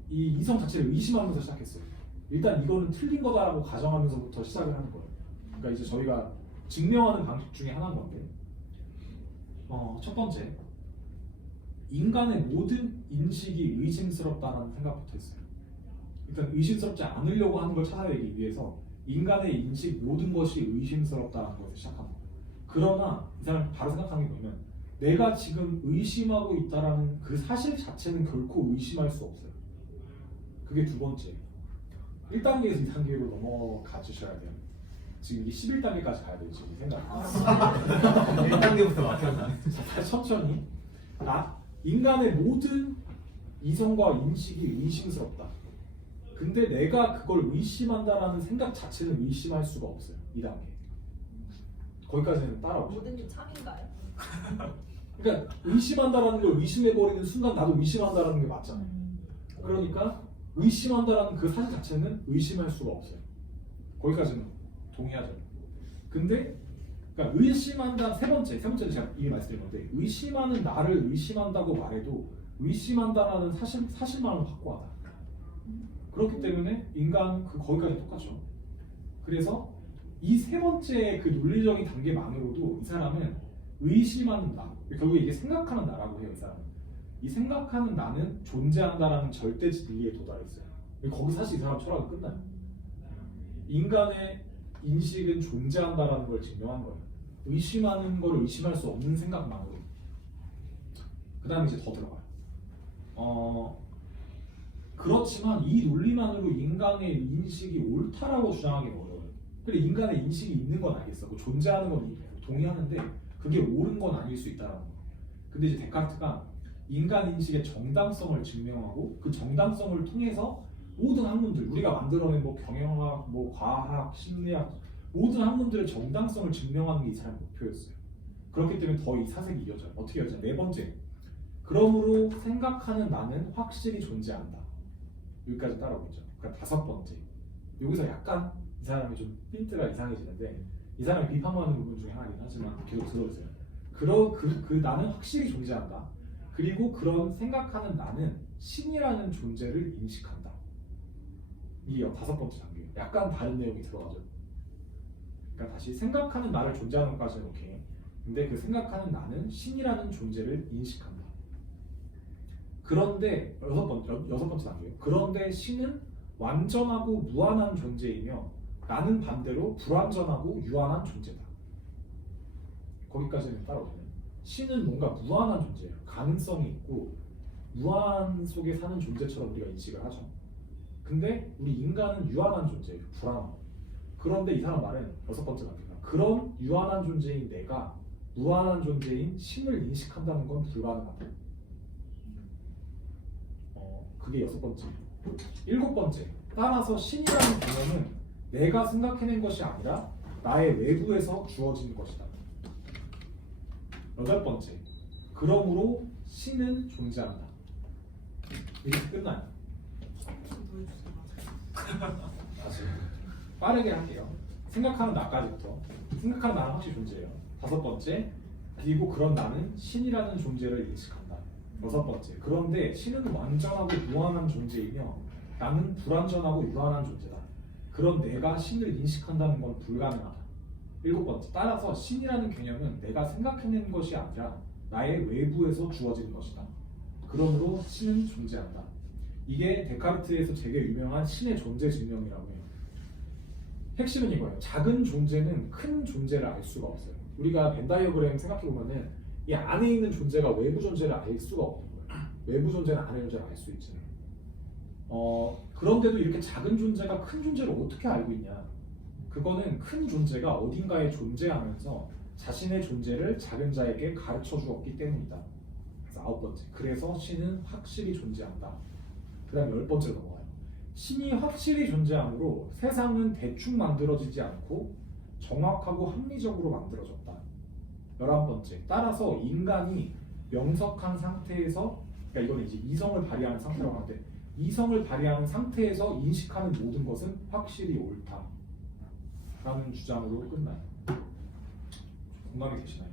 이 이성 자체를 의심하면서 시작했어요. 일단 이거는 틀린 거다라고 가정하면서부터 시작을 하는 거예요. 그러니까 이제 저희가 증명하는 방식 중에 하나인 건데 첫 번째, 인간의 모든 인식이 의심스럽다는 생각부터 했어요. 일단 의심스럽지 않으려고 하는 걸 찾아내기 위해서 인간의 인식 모든 것이 의심스럽다는 것을 시작합니다. 그러나 이 사람이 바로 생각하는 게 뭐냐면 내가 지금 의심하고 있다라는 그 사실 자체는 결코 의심할 수 없어요. 그게 두 번째. 1단계에서 2단계로 넘어가 주셔야 돼요. 지금 이게 11단계까지 가야 돼요. 지금 생각. 1단계부터 막혔나? 자, 천천히. 인간의 모든 이성과 인식이 의심스럽다. 근데 내가 그걸 의심한다라는 생각 자체는 의심할 수가 없어요. 2단계. 거기까지는 따라오죠. 모든 게 참인가요? 그러니까 의심한다라는 걸 의심해버리는 순간 나도 의심한다라는 게 맞잖아요. 그러니까 의심한다라는 그 사실 자체는 의심할 수가 없어요. 거기까지는 동의하죠. 근데 그러니까 의심한다 세 번째는 제가 이미 말씀드린 건데 의심하는 나를 의심한다고 말해도 의심한다라는 사실만은 확고하다. 그렇기 때문에 인간은 거기까지 똑같죠. 그래서 이 세 번째 그 논리적인 단계만으로도 이 사람은 의심하는 나, 결국에 이게 생각하는 나라고 해요. 이 사람은 이 생각하는 나는 존재한다라는 절대 진리에 도달했어요. 거기서 사실 이 사람 철학은 끝나요. 인간의 인식은 존재한다라는 걸 증명한 거예요. 의심하는 걸 의심할 수 없는 생각만으로. 그 다음에 이제 더 들어가요. 그렇지만 이 논리만으로 인간의 인식이 옳다라고 주장하기는 어려워요. 그래 인간의 인식이 있는 건 알겠어. 그 존재하는 건 동의하는데 그게 옳은 건 아닐 수 있다라는 거. 근데 이제 데카르트가 인간 인식의 정당성을 증명하고 그 정당성을 통해서 모든 학문들 우리가 만들어낸 뭐 경영학, 뭐 과학, 심리학 모든 학문들의 정당성을 증명하는 게 이 사람의 목표였어요. 그렇기 때문에 더 이 사색이 이어져요. 어떻게 이어져요? 네 번째, 그러므로 생각하는 나는 확실히 존재한다. 여기까지 따라오겠죠. 그러니까 다섯 번째, 여기서 약간 이 사람이 좀 핀트가 이상해지는데 이 사람이 비판하는 부분 중에 하나이긴 하지만 계속 들어주세요. 그 나는 확실히 존재한다. 그리고 그런 생각하는 나는 신이라는 존재를 인식한다. 이게 다섯 번째 단계예요. 약간 다른 내용이 들어가죠. 그러니까 다시 생각하는 나를 존재하는 것까지는 오케이. 근데 그 생각하는 나는 신이라는 존재를 인식한다. 그런데 여섯 번째 단계예요. 그런데 신은 완전하고 무한한 존재이며 나는 반대로 불완전하고 유한한 존재다. 거기까지는 따라오세요. 신은 뭔가 무한한 존재예요. 가능성이 있고 무한 속에 사는 존재처럼 우리가 인식을 하죠. 근데 우리 인간은 유한한 존재예요. 불안하고. 그런데 이 사람 말은 여섯 번째 단계가 그런 유한한 존재인 내가 무한한 존재인 신을 인식한다는 건 불가능하다. 그게 여섯 번째. 일곱 번째. 따라서 신이라는 개념은 내가 생각해낸 것이 아니라 나의 외부에서 주어진 것이다. 여덟 번째. 그러므로 신은 존재한다. 이렇게 끝나요. 다시 빠르게 할게요. 생각하는 나까지부터. 생각하는 나는 확실히 존재해요. 다섯 번째. 그리고 그런 나는 신이라는 존재를 인식한다. 여섯 번째. 그런데 신은 완전하고 무한한 존재이며 나는 불완전하고 유한한 존재다. 그런 내가 신을 인식한다는 건 불가능하다. 일곱 번째. 따라서 신이라는 개념은 내가 생각해낸 것이 아니라 나의 외부에서 주어진 것이다. 그러므로 신은 존재한다. 이게 데카르트에서 되게 유명한 신의 존재 증명이라고 해요. 핵심은 이거예요. 작은 존재는 큰 존재를 알 수가 없어요. 우리가 벤 다이어그램 생각해보면은 이 안에 있는 존재가 외부 존재를 알 수가 없는 거예요. 외부 존재는 안의 존재를 알 수 있지. 그런데도 이렇게 작은 존재가 큰 존재를 어떻게 알고 있냐? 그거는 큰 존재가 어딘가에 존재하면서 자신의 존재를 작은 자에게 가르쳐 주었기 때문이다. 그래서 9번째. 그래서 신은 확실히 존재한다. 그 다음 10번째로 넘어가요. 신이 확실히 존재함으로 세상은 대충 만들어지지 않고 정확하고 합리적으로 만들어졌다. 11번째. 따라서 인간이 명석한 상태에서, 그러니까 이거는 이제 이성을 발휘하는 상태라고 하는데, 이성을 발휘하는 상태에서 인식하는 모든 것은 확실히 옳다. 라는 주장으로 끝나요. 공감이 되시나요?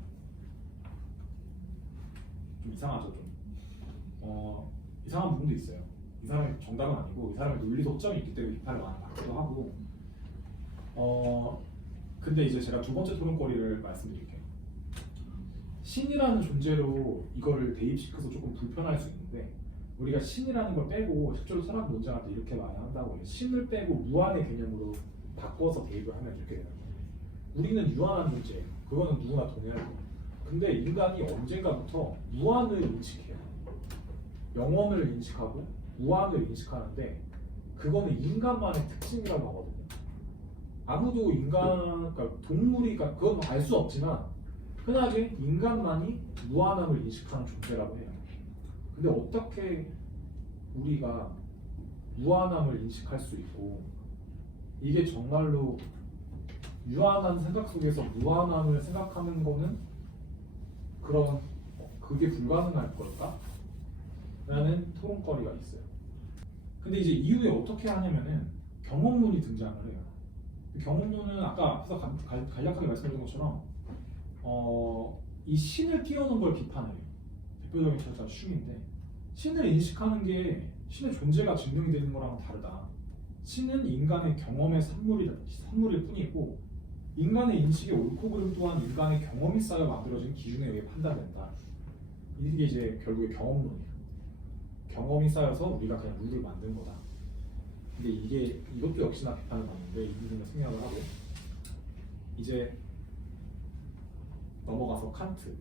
좀 이상하죠, 좀. 이상한 부분도 있어요. 이 사람의 정답은 아니고 이 사람의 논리 독점이 있기 때문에 비판을 많이 받기도 하고. 근데 이제 제가 두 번째 토론거리를 말씀드릴게요. 신이라는 존재로 이거를 대입시켜서 조금 불편할 수 있는데, 우리가 신이라는 걸 빼고 실제로 철학 논쟁할 때 이렇게 많이 한다고 해요. 신을 빼고 무한의 개념으로 바꿔서 대입을 하면 이렇게 되는 거예요. 우리는 유한한 존재예요. 그거는 누구나 동의할 거예요. 근데 인간이 언젠가부터 무한을 인식해요. 영원을 인식하고 무한을 인식하는데, 그거는 인간만의 특징이라고 하거든요. 아무도 그러니까 동물이, 그건 알 수 없지만 흔하게 인간만이 무한함을 인식하는 존재라고 해요. 근데 어떻게 우리가 무한함을 인식할 수 있고, 이게 정말로 유한한 생각 속에서 무한함을 생각하는 거는 그게 불가능할 걸까? 라는 토론거리가 있어요. 근데 이제 이후에 어떻게 하냐면은 경험론이 등장을 해요. 경험론은 아까 앞서 간략하게 말씀드린 것처럼 이 신을 띄우는 걸 비판해요. 대표적인 철자 슝인데, 신을 인식하는 게 신의 존재가 증명이 되는 거랑은 다르다. 신은 인간의 경험의 산물일 뿐이고, 인간의 인식의 옳고 그름 또한 인간의 경험이 쌓여 만들어진 기준에 의해 판단된다. 이게 이제 결국에 경험론이에요. 경험이 쌓여서 우리가 그냥 룰을 만든 거다. 근데 이것도 역시나 비판을 받는데 이 부분을 생략을 하고, 이제 넘어가서 칸트.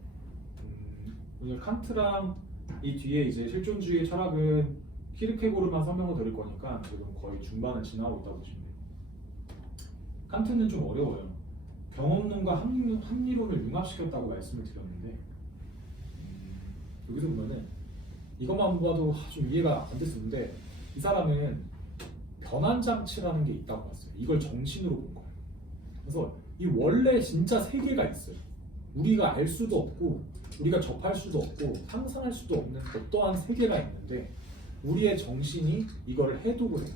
오늘 칸트랑 이 뒤에 이제 실존주의 철학은 키르케고르만 설명을 드릴 거니까 지금 거의 중반을 지나고 있다고 보시면 돼요. 칸트는 좀 어려워요. 경험론과 합리론을 융합시켰다고 말씀을 드렸는데, 여기서 보면은 이것만 봐도 좀 이해가 안 됐었는데, 이 사람은 변환장치라는 게 있다고 봤어요. 이걸 정신으로 본 거예요. 그래서 이 원래 진짜 세계가 있어요. 우리가 알 수도 없고 우리가 접할 수도 없고 상상할 수도 없는 어떠한 세계가 있는데, 우리의 정신이 이거를 해독을 해요.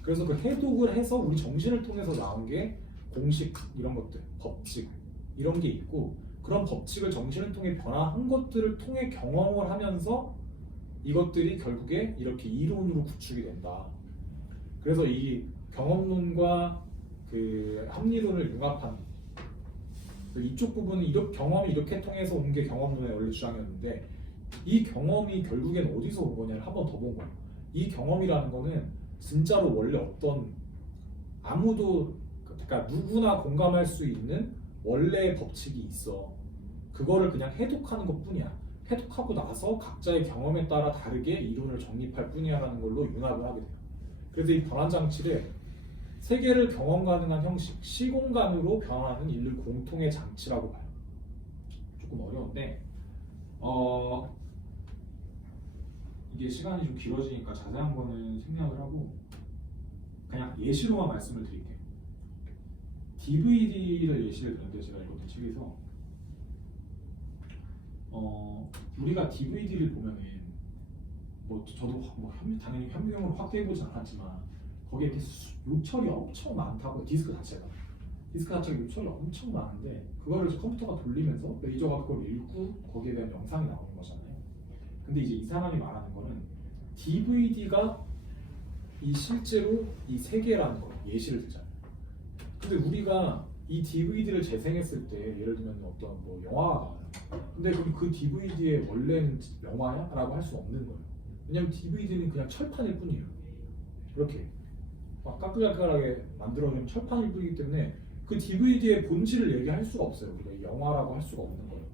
그래서 그 해독을 해서 우리 정신을 통해서 나온 게 공식, 이런 것들, 법칙 이런 게 있고, 그런 법칙을 정신을 통해 변화한 것들을 통해 경험을 하면서 이것들이 결국에 이렇게 이론으로 구축이 된다. 그래서 이 경험론과 그 합리론을 융합한 이쪽 부분은 경험이 이렇게 통해서 온 게 경험론의 원래 주장이었는데, 이 경험이 결국엔 어디서 온 거냐를 한 번 더 본 거예요. 이 경험이라는 거는 진짜로 원래 어떤 아무도, 그러니까 누구나 공감할 수 있는 원래의 법칙이 있어. 그거를 그냥 해독하는 것 뿐이야. 해독하고 나서 각자의 경험에 따라 다르게 이론을 정립할 뿐이야라는 걸로 융합을 하게 돼요. 그래서 이 변환장치를 세계를 경험 가능한 형식, 시공간으로 변화하는 인류 공통의 장치라고 봐요. 조금 어려운데 이게 시간이 좀 길어지니까 자세한 거는 생략을 하고 그냥 예시로만 말씀을 드릴게요. DVD를 예시를 드는데, 제가 읽었던 책에서 우리가 DVD를 보면은 저도 당연히 현미경으로 확대해보진 않았지만 거기에 이렇게 요철이 엄청 많다고, 디스크 자체가 요철이 엄청 많은데, 그거를 이제 컴퓨터가 돌리면서 레이저가 그걸 읽고 거기에 대한 영상이 나오는 거잖아요. 근데 이제 이 사람이 말하는 거는 DVD가 실제로 이 세계라는 거 예시를 들잖아요. 근데 우리가 이 DVD를 재생했을 때 예를 들면 어떤 영화가 나와요. 근데 그럼 그 DVD의 원래는 영화야? 라고 할 수 없는 거예요. 왜냐면 DVD는 그냥 철판일 뿐이에요. 이렇게 막 까끌까끌하게 만들어진 철판일 뿐이기 때문에 그 DVD의 본질을 얘기할 수가 없어요. 우리가 영화라고 할 수가 없는 거예요.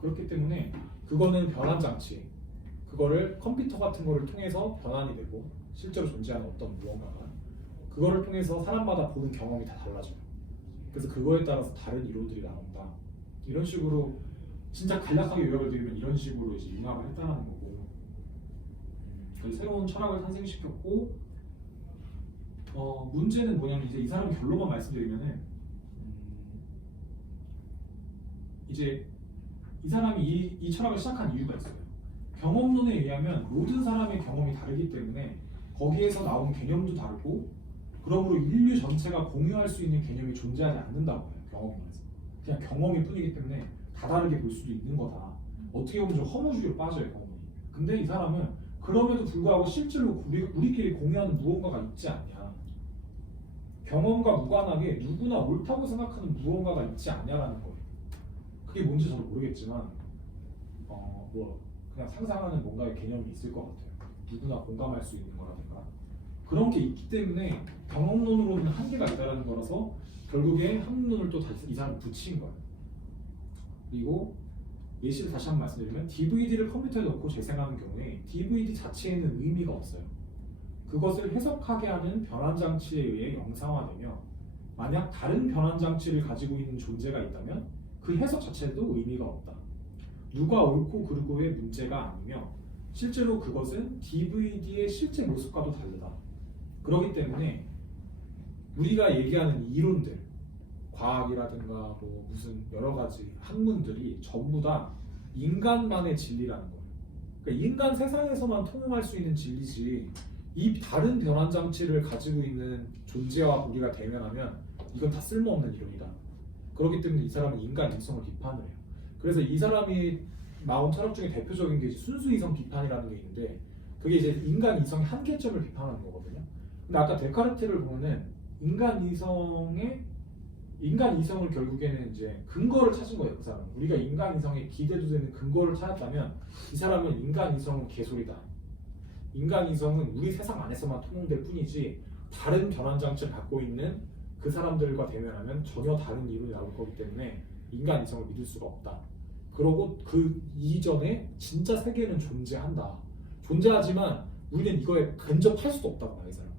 그렇기 때문에 그거는 변환장치, 그거를 컴퓨터 같은 거를 통해서 변환이 되고 실제로 존재하는 어떤 무언가가 그거를 통해서 사람마다 보는 경험이 다 달라져요. 그래서 그거에 따라서 다른 이론들이 나온다. 이런 식으로 진짜 간략하게 요약을 드리면 이런 식으로 이제 융합을 했다는 거고, 그래서 새로운 철학을 탄생시켰고, 문제는 뭐냐면 이제 이 사람 결론만 말씀드리면은 이제 이 사람이 이 철학을 시작한 이유가 있어요. 경험론에 의하면 모든 사람의 경험이 다르기 때문에 거기에서 나온 개념도 다르고, 그러므로 인류 전체가 공유할 수 있는 개념이 존재하지 않는다고 해요. 경험론에서 그냥 경험일 뿐이기 때문에 다 다르게 볼 수도 있는 거다. 어떻게 보면 좀 허무주의로 빠져요, 경험이. 근데 이 사람은 그럼에도 불구하고 실제로 우리끼리 공유하는 무언가가 있지 않냐, 경험과 무관하게 누구나 옳다고 생각하는 무언가가 있지 않냐라는 거예요. 그게 뭔지 저도 모르겠지만 뭐 그냥 상상하는 뭔가의 개념이 있을 것 같아요. 누구나 공감할 수 있는 거라든가 그런 게 있기 때문에 경험론으로는 한계가 있다는 거라서 결국에 학문론을 또 이 사람이 붙인 거예요. 그리고 예시를 다시 한번 말씀드리면 DVD를 컴퓨터에 넣고 재생하는 경우에 DVD 자체에는 의미가 없어요. 그것을 해석하게 하는 변환장치에 의해 영상화되며, 만약 다른 변환장치를 가지고 있는 존재가 있다면 그 해석 자체도 의미가 없다. 누가 옳고 그르고의 문제가 아니며 실제로 그것은 DVD의 실제 모습과도 다르다. 그렇기 때문에 우리가 얘기하는 이론들, 과학이라든가 뭐 무슨 여러 가지 학문들이 전부 다 인간만의 진리라는 거예요. 그러니까 인간 세상에서만 통용할 수 있는 진리지, 이 다른 변환 장치를 가지고 있는 존재와 우리가 대면하면 이건 다 쓸모없는 이론이다. 그렇기 때문에 이 사람은 인간 이성을 비판을 해요. 그래서 이 사람이 나온 철학 중에 대표적인 게 순수 이성 비판이라는 게 있는데, 그게 이제 인간 이성의 한계점을 비판하는 거거든요. 근데 아까 데카르트를 보면은 인간 이성을 결국에는 이제 근거를 찾은 거예요. 그 사람은 우리가 인간 이성에 기대도 되는 근거를 찾았다면 이 사람은 인간 이성은 개소리다. 인간 이성은 우리 세상 안에서만 통용될 뿐이지 다른 변환 장치를 갖고 있는 그 사람들과 대면하면 전혀 다른 이론이 나올 거기 때문에 인간 이성을 믿을 수가 없다. 그러고 그 이전에 진짜 세계는 존재한다. 존재하지만 우리는 이거에 근접할 수도 없다고 말해요. 이 사람.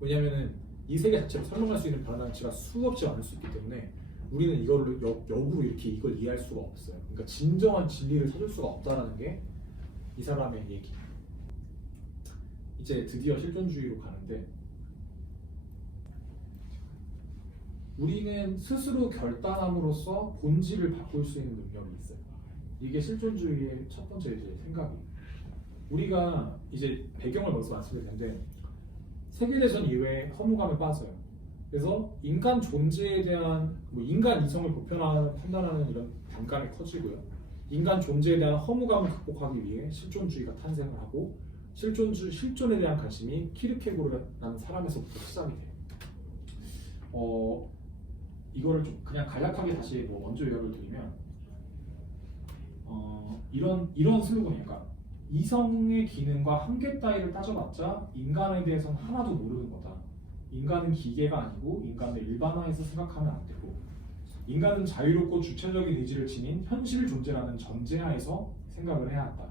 왜냐면은 이 세계 자체를 설명할 수 있는 변환 장치가 수없이 많을 수 있기 때문에 우리는 이걸로 역으로 이렇게 이걸 이해할 수가 없어요. 그러니까 진정한 진리를 찾을 수가 없다라는 게 이 사람의 얘기. 이제 드디어 실존주의로 가는데, 우리는 스스로 결단함으로써 본질을 바꿀 수 있는 능력이 있어요. 이게 실존주의의 첫 번째 이제 생각이에요. 우리가 이제 배경을 먼저 말씀드릴 텐데, 세계대전 이후에 허무감에 빠져요. 그래서 인간 존재에 대한 인간 이성을 보편화하는 판단하는 이런 반감이 커지고요. 인간 존재에 대한 허무감을 극복하기 위해 실존주의가 탄생을 하고, 실존에 대한 관심이 키르케고르라는 사람에서부터 시작이 돼요. 이거를 좀 그냥 간략하게 다시 먼저 요약을 드리면, 이런 슬로건이에요. 그러니까 이성의 기능과 한계 따위를 따져봤자 인간에 대해서는 하나도 모르는 거다. 인간은 기계가 아니고 인간을 일반화해서 생각하면 안 되고, 인간은 자유롭고 주체적인 의지를 지닌 현실 존재라는 전제하에서 생각을 해야 한다.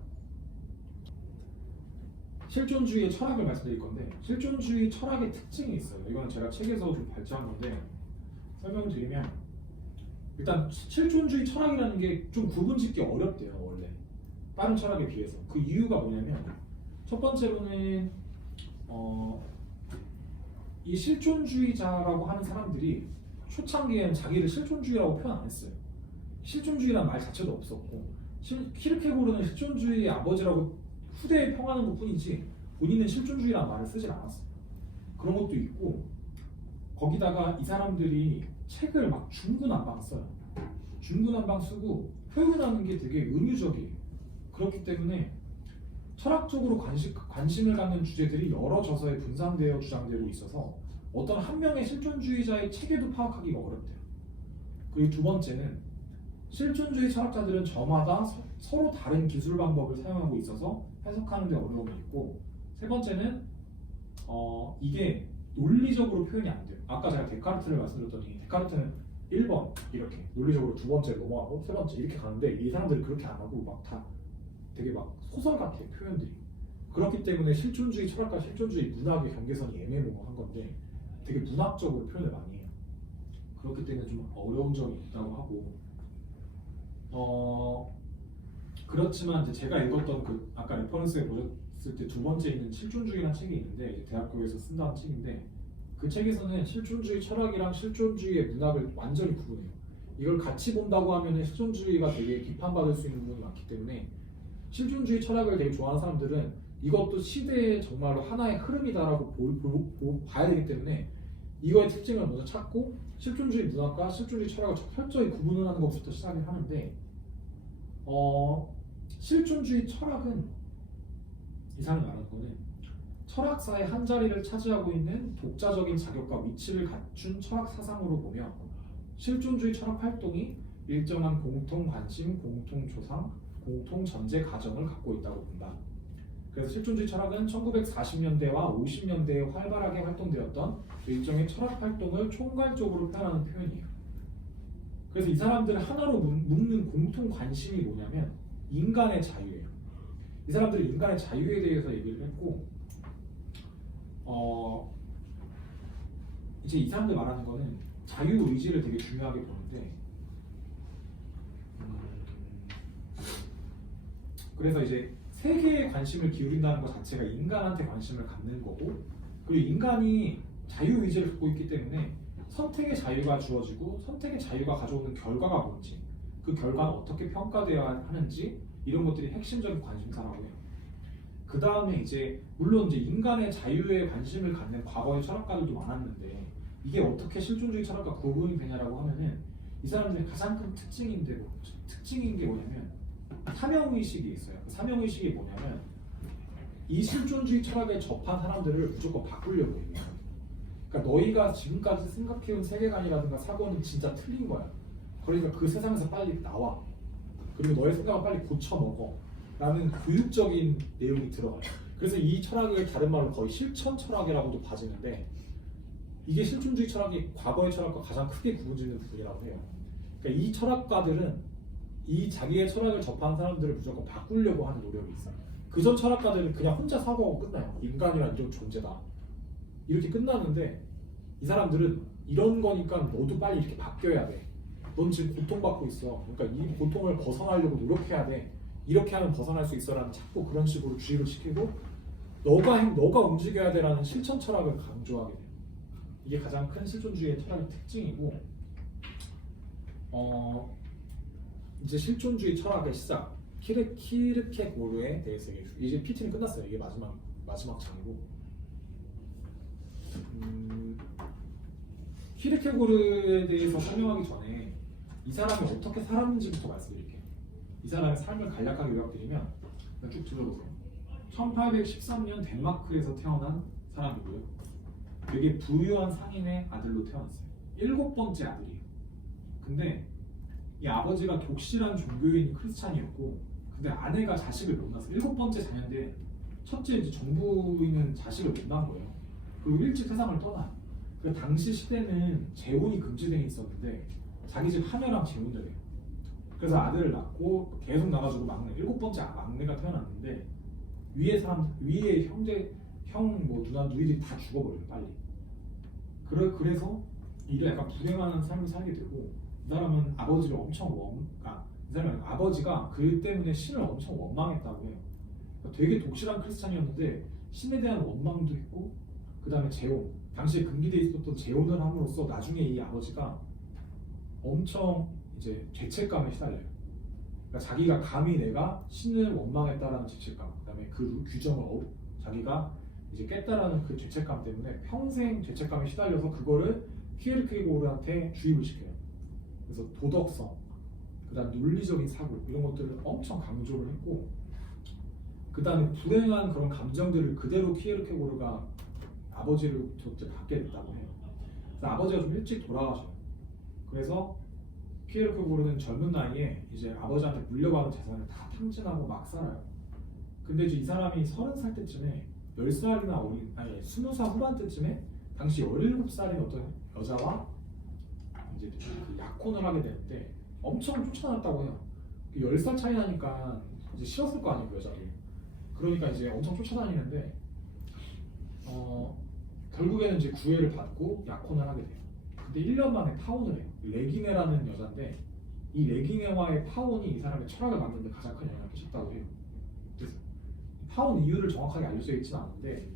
실존주의의 철학을 말씀드릴 건데, 실존주의 철학의 특징이 있어요. 이거는 제가 책에서 좀 발췌한 건데 설명드리면, 일단 실존주의 철학이라는 게 좀 구분짓기 어렵대요. 원래 다른 철학에 비해서. 그 이유가 뭐냐면, 첫 번째로는 이 실존주의자라고 하는 사람들이 초창기에는 자기를 실존주의라고 표현 안 했어요. 실존주의라는 말 자체도 없었고, 키르케고르는 실존주의의 아버지라고 후대에 평하는 것 뿐이지 본인은 실존주의라는 말을 쓰질 않았어요. 그런 것도 있고, 거기다가 이 사람들이 책을 막 중구난방 써요. 중구난방 쓰고 표현하는 게 되게 은유적이에요. 그렇기 때문에 철학적으로 관심을 갖는 주제들이 여러 저서에 분산되어 주장되고 있어서 어떤 한 명의 실존주의자의 체계도 파악하기가 어렵대요. 그리고 두 번째는, 실존주의 철학자들은 저마다 서로 다른 기술 방법을 사용하고 있어서 해석하는 데 어려움이 있고, 세 번째는 이게 논리적으로 표현이 안 돼요. 아까 제가 데카르트를 말씀드렸더니 데카르트는 1번 이렇게 논리적으로 두 번째 넘어가고 세 번째 이렇게 가는데, 이 사람들이 그렇게 안 하고 막 다 되게 막 소설 같아 표현들이. 그렇기 때문에 실존주의 철학과 실존주의 문학의 경계선이 애매모호한 건데 되게 문학적으로 표현을 많이 해요. 그렇기 때문에 좀 어려운 점이 있다고 하고 그렇지만 이제 제가 읽었던 그 아까 레퍼런스에 보셨을 때 두 번째 있는 실존주의라는 책이 있는데 이제 대학교에서 쓴다는 책인데 그 책에서는 실존주의 철학이랑 실존주의의 문학을 완전히 구분해요. 이걸 같이 본다고 하면 실존주의가 되게 비판받을 수 있는 부분이 많기 때문에 실존주의 철학을 되게 좋아하는 사람들은 이것도 시대의 정말로 하나의 흐름이다라고 봐야 되기 때문에 이거의 특징을 먼저 찾고 실존주의 문학과 실존주의 철학을 철저히 구분을 하는 것부터 시작을 하는데 실존주의 철학은 이 사람이 말하는 거는 철학사의 한 자리를 차지하고 있는 독자적인 자격과 위치를 갖춘 철학 사상으로 보며 실존주의 철학 활동이 일정한 공통 관심, 공통 조상, 공통 전제 가정을 갖고 있다고 본다. 그래서 실존주의 철학은 1940년대와 50년대에 활발하게 활동되었던 일종의 철학 활동을 총괄적으로 표현하는 표현이에요. 그래서 이 사람들을 하나로 묶는 공통 관심이 뭐냐면 인간의 자유예요. 이 사람들이 인간의 자유에 대해서 얘기를 했고 이제 이 사람들 말하는 거는 자유 의지를 되게 중요하게 보는데 그래서 이제 세계에 관심을 기울인다는 것 자체가 인간한테 관심을 갖는 거고 그리고 인간이 자유 의지를 갖고 있기 때문에 선택의 자유가 주어지고 선택의 자유가 가져오는 결과가 뭔지 그 결과는 어떻게 평가되어야 하는지 이런 것들이 핵심적인 관심사라고 해요. 그 다음에 이제 물론 이제 인간의 자유에 관심을 갖는 과거의 철학가들도 많았는데 이게 어떻게 실존주의 철학과 구분이 되냐라고 하면은 이 사람들의 가장 큰 특징인 게 뭐냐면 사명의식이 있어요. 그 사명의식이 뭐냐면 이 실존주의 철학에 접한 사람들을 무조건 바꾸려고 해요. 그러니까 너희가 지금까지 생각해온 세계관이라든가 사고는 진짜 틀린 거야. 그러니까 그 세상에서 빨리 나와. 그리고 너의 생각을 빨리 고쳐먹어. 라는 교육적인 내용이 들어가요. 그래서 이 철학을 다른 말로 거의 실천 철학이라고도 봐지는데 이게 실존주의 철학이 과거의 철학과 가장 크게 구분짓는 부분이라고 해요. 그러니까 이 철학가들은 이 자기의 철학을 접한 사람들을 무조건 바꾸려고 하는 노력이 있어요. 그전 철학가들은 그냥 혼자 사고하고 끝나요. 인간이란 이런 존재다. 이렇게 끝나는데 이 사람들은 이런 거니까 너도 빨리 이렇게 바뀌어야 돼. 넌 지금 고통받고 있어. 그러니까 이 고통을 벗어나려고 노력해야 돼. 이렇게 하면 벗어날 수 있어라는 자꾸 그런 식으로 주의를 시키고 너가 움직여야 돼라는 실천 철학을 강조하게 돼요. 이게 가장 큰 실존주의의 철학의 특징이고 이제 실존주의 철학의 시작 키르케고르에 대해서 이제 PT는 끝났어요. 이게 마지막 장이고 키르케고르에 대해서 설명하기 전에 이 사람이 어떻게 살았는지부터 말씀드릴게요. 이 사람의 삶을 간략하게 요약드리면 쭉 들어보세요. 1813년 덴마크에서 태어난 사람이고요. 되게 부유한 상인의 아들로 태어났어요. 7번째 아들이에요. 근데 이 아버지가 독실한 종교인 크리스찬이었고 근데 아내가 자식을 못 낳았어요. 7번째 자녀인데 첫째 이제 정부인은 자식을 못 낳은 거예요. 그리고 일찍 세상을 떠나요. 그 당시 시대는 재혼이 금지되어 있었는데 자기 집 하녀랑 재혼을 해요. 그래서 아들을 낳고 계속 나가지고 7번째 막내가 태어났는데 위에 형제, 누나, 누이들이 다 죽어버려요, 빨리. 그래서 이게 약간 불행한 삶을 살게 되고 이 사람은 아버지를 이 사람은 아버지가 그 때문에 신을 엄청 원망했다고 해요. 그러니까 되게 독실한 크리스찬이었는데 신에 대한 원망도 했고 그 다음에 재혼, 당시에 금기되어 있었던 재혼을 함으로써 나중에 이 아버지가 엄청 이제 죄책감에 시달려요. 그러니까 자기가 감히 내가 신을 원망했다라는 죄책감, 그다음에 그 규정을 자기가 이제 깼다라는 그 죄책감 때문에 평생 죄책감에 시달려서 그거를 키르케고르한테 주입을 시켜요. 그래서 도덕성, 그다음 논리적인 사고 이런 것들을 엄청 강조를 했고, 그다음에 불행한 그런 감정들을 그대로 키르케고르가 아버지로부터 받게 됐다고 해요. 그래서 아버지가 좀 일찍 돌아가셔요. 그래서 키르케고르는 젊은 나이에 이제 아버지한테 물려받은 재산을 다 탕진하고 막 살아요. 근데 이제 이 사람이 30살 때쯤에 10살이나 20살 후반 때쯤에 당시 17살인 어떤 여자와 이제 그 약혼을 하게 되는데 엄청 쫓아났다고 해요. 10살 차이 나니까 이제 싫었을 거 아니에요, 그 여자도. 그러니까 이제 엄청 쫓아다니는데 결국에는 이제 구애를 받고 약혼을 하게 돼요. 근데 1년 만에 파혼을 해요. 레기네라는 여자인데 이 레기네와의 파혼이 이 사람의 철학을 만드는 데 가장 큰 영향을 끼쳤다고 해요. 그래서 파혼 이유를 정확하게 알려져 있지는 않은데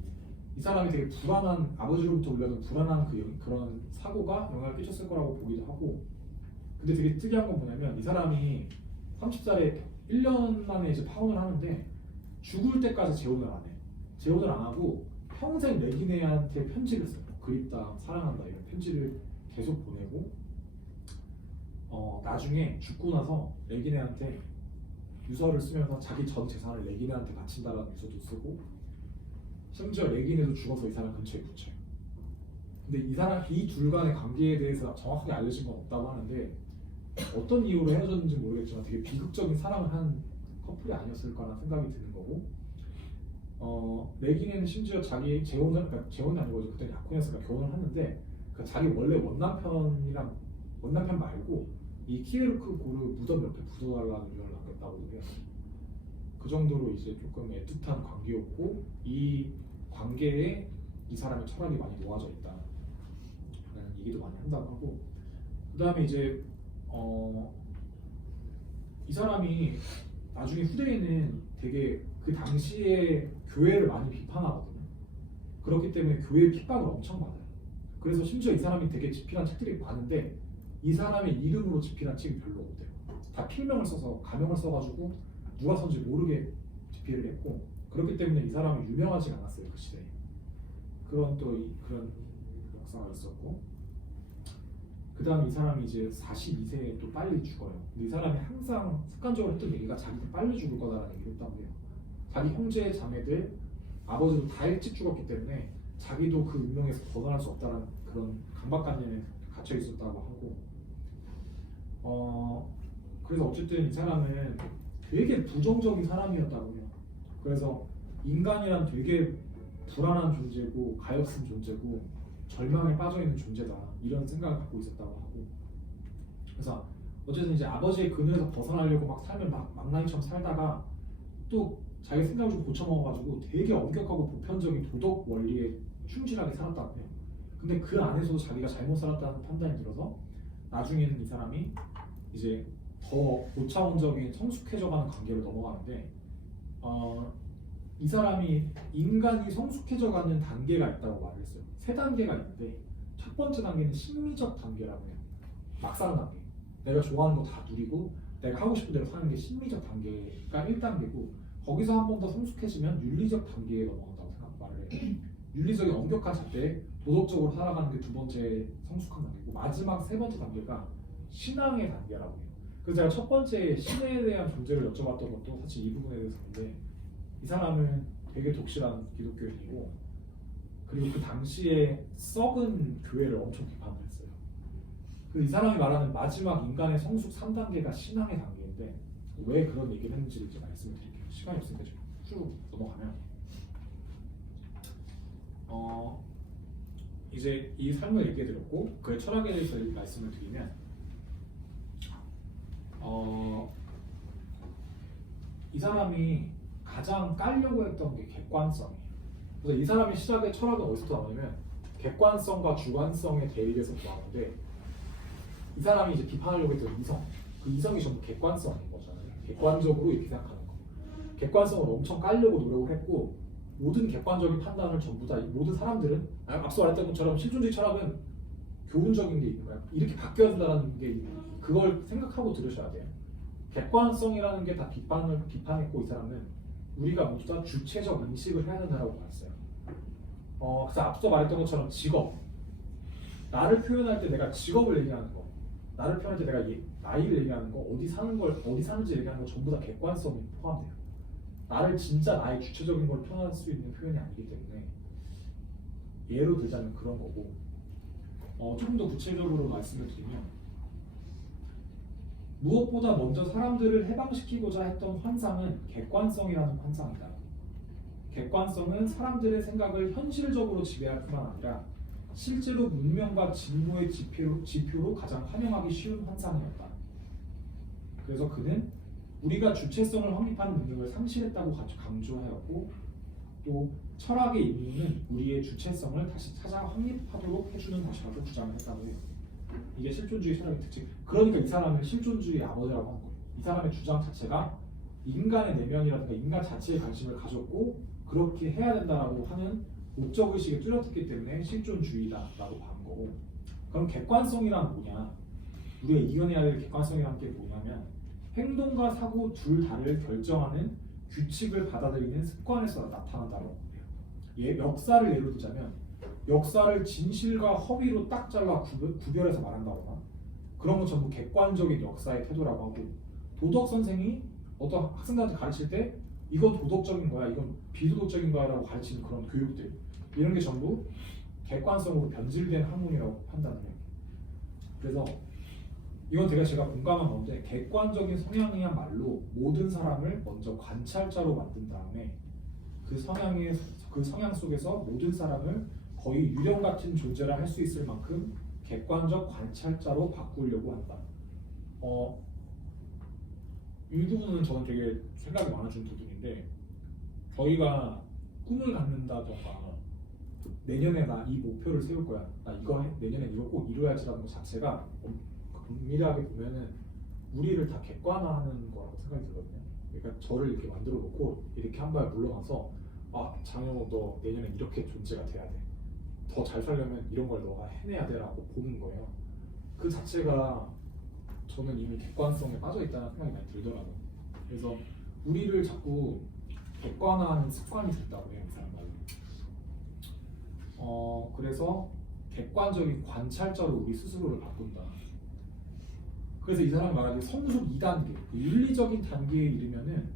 이 사람이 되게 불안한, 아버지로부터 울려던 불안한 그런 사고가 영향을 끼쳤을 거라고 보기도 하고, 근데 되게 특이한 건 뭐냐면 이 사람이 30살에 1년 만에 이제 파혼을 하는데 죽을 때까지 재혼을 안 해. 재혼을 안 하고 평생 레기네한테 편지를 써요. 그립다, 사랑한다 이런 편지를 계속 보내고 나중에 죽고 나서 레기네한테 유서를 쓰면서 자기 전 재산을 레기네한테 바친다라는 유서도 쓰고, 심지어 레기네도 죽어서 이 사람 근처에 붙여요. 근데 이 둘 간의 관계에 대해서 정확하게 알려진 건 없다고 하는데 어떤 이유로 헤어졌는지 모르겠지만 되게 비극적인 사랑을 한 커플이 아니었을까라는 생각이 드는 거고, 레기네는 심지어 자기 그러니까 재혼이 아니고 그때 약혼했으니까 결혼을 하는데 자기 원래 원남편 말고 이 키에르크 고르 무덤 옆에 묻어달라는 유언을 남겼다고 해요. 그 정도로 이제 조금 애틋한 관계였고 이 관계에 이 사람의 철학이 많이 놓아져 있다는 얘기도 많이 한다고 하고, 그 다음에 이제 이 사람이 나중에 후대에는 되게 그 당시에 교회를 많이 비판하거든요. 그렇기 때문에 교회 핍박을 엄청 받아요. 그래서 심지어 이 사람이 되게 집필한 책들이 많은데 이 사람의 이름으로 집필한 책이 별로 없대요. 다 필명을 써서 가명을 써가지고 누가 썼는지 모르게 집필을 했고, 그렇기 때문에 이 사람은 유명하지 않았어요 그 시대에. 그런 역사가 있었고, 그 다음 이 사람이 이제 42세에 또 빨리 죽어요. 근데 이 사람이 항상 습관적으로 했던 얘기가 자기도 빨리 죽을 거다라는 얘기를 했다고 해요. 자기 형제 자매들 아버지도 다 일찍 죽었기 때문에 자기도 그 운명에서 벗어날 수 없다는 그런 강박관념에 갇혀 있었다고 하고, 그래서 어쨌든 이 사람은 되게 부정적인 사람이었다고 해요. 그래서 인간이란 되게 불안한 존재고 가엾은 존재고 절망에 빠져있는 존재다 이런 생각을 갖고 있었다고 하고, 그래서 어쨌든 이제 아버지의 그늘에서 벗어나려고 막 살면 망나니처럼 살다가 또 자기 생각을 좀 고쳐먹어가지고 되게 엄격하고 보편적인 도덕 원리에 충실하게 살았다고 해요. 근데 그 안에서도 자기가 잘못 살았다는 판단이 들어서 나중에는 이 사람이 이제 더 고차원적인 성숙해져가는 관계로 넘어가는데 이 사람이 인간이 성숙해져가는 단계가 있다고 말을 했어요. 3단계가 있는데 첫 번째 단계는 심미적 단계라고 해요. 막 사는 단계. 내가 좋아하는 거 다 누리고 내가 하고 싶은 대로 사는 게 심미적 단계가 1단계고, 거기서 한 번 더 성숙해지면 윤리적 단계에 넘어간다고 말을 해요. 윤리적인 엄격한 잣대, 도덕적으로 살아가는 게 2번째 성숙한 단계고, 마지막 3번째 단계가 신앙의 단계라고 해요. 그래서 제가 첫 번째 신에 대한 존재를 여쭤봤던 것도 사실 이 부분에 대해서인데, 이 사람은 되게 독실한 기독교인이고, 그리고 그 당시에 썩은 교회를 엄청 비판을 했어요. 그래서 이 사람이 말하는 마지막 인간의 성숙 3단계가 신앙의 단계인데 왜 그런 얘기를 했는지를 이제 말씀을 드릴게요. 시간이 없으니까 좀 쭉 넘어가면 이제 이 삶을 얘기해 드렸고 그의 철학에 대해서 말씀을 드리면 이 사람이 가장 깔려고 했던 게 객관성이에요. 그래서 이 사람의 시작의 철학은 어디서 나오냐면 객관성과 주관성의 대립에서 나오는데, 이 사람이 이제 비판하려고 했던 이성, 그 이성이 전부 객관성인 거잖아요. 객관적으로 이렇게 생각하는 거. 객관성을 엄청 깔려고 노력을 했고, 모든 객관적인 판단을 전부 다 모든 사람들은 앞서 말했던 것처럼 실존주의 철학은 교훈적인 게 있는 거야. 이렇게 바뀌어야 된다는 게 그걸 생각하고 들으셔야 돼요. 객관성이라는 게 다 비판했고, 이 사람은 우리가 모두 다 주체적 인식을 해야 된다고 말했어요. 그래서 앞서 말했던 것처럼 직업, 나를 표현할 때 내가 직업을 얘기하는 거, 나를 표현할 때 내가 나이를 얘기하는 거, 어디 사는지 얘기하는 거 전부 다 객관성이 포함돼요. 나를 진짜 나의 주체적인 걸 표현할 수 있는 표현이 아니기 때문에, 예로 들자면 그런 거고, 조금 더 구체적으로 말씀을 드리면, 무엇보다 먼저 사람들을 해방시키고자 했던 환상은 객관성이라는 환상이다. 객관성은 사람들의 생각을 현실적으로 지배할 뿐만 아니라 실제로 문명과 진보의 지표로 가장 환영하기 쉬운 환상이었다. 그래서 그는 우리가 주체성을 확립하는 능력을 상실했다고 강조하였고 또 철학의 임무는 우리의 주체성을 다시 찾아 확립하도록 해주는 것이라고 주장을 했다고 해요. 이게 실존주의 철학의 특징. 그러니까 이 사람은 실존주의 아버지라고 하는 거예요. 이 사람의 주장 자체가 인간의 내면이라든가 인간 자체에 관심을 가졌고 그렇게 해야 된다라고 하는 목적의식에 뚜렷했기 때문에 실존주의다라고 봐는 거고. 그럼 객관성이란 뭐냐? 우리가 이겨내야 될 객관성이라는 게 뭐냐면 행동과 사고 둘 다를 결정하는 규칙을 받아들이는 습관에서 나타난다고 해요. 역사를 예로 들자면 역사를 진실과 허위로 딱 잘라 구별해서 말한다거나 그런 건 전부 객관적인 역사의 태도라고 하고 도덕 선생이 어떤 학생들한테 가르칠 때 이건 도덕적인 거야, 이건 비도덕적인 거야 라고 가르치는 그런 교육들 이런 게 전부 객관성으로 변질된 학문이라고 판단을 해요. 그래서 이건 제가 공감한 건데 객관적인 성향이야말로 모든 사람을 먼저 관찰자로 만든 다음에 그 성향 속에서 모든 사람을 거의 유령 같은 존재라 할 수 있을 만큼 객관적 관찰자로 바꾸려고 한다. 이 부분은 저는 되게 생각이 많아진 부분인데 저희가 꿈을 갖는다던가 내년에 나 이 목표를 세울 거야. 나 이거 내년에 이거 꼭 이뤄야지라는 것 자체가 엄밀하게 보면은 우리를 다 객관화하는 거라고 생각이 들거든요. 그러니까 저를 이렇게 만들어 놓고 이렇게 한 발 물러나서 장영호 너 내년에 이렇게 존재가 돼야 돼. 더 잘 살려면 이런 걸 너가 해내야 돼라고 보는 거예요. 그 자체가 저는 이미 객관성에 빠져 있다는 생각이 많이 들더라고요. 그래서 우리를 자꾸 객관화하는 습관이 됐다고 해요, 이 사람들은. 그래서 객관적인 관찰자로 우리 스스로를 바꾼다. 그래서 이 사람이 말하기에 성숙 2단계, 윤리적인 단계에 이르면은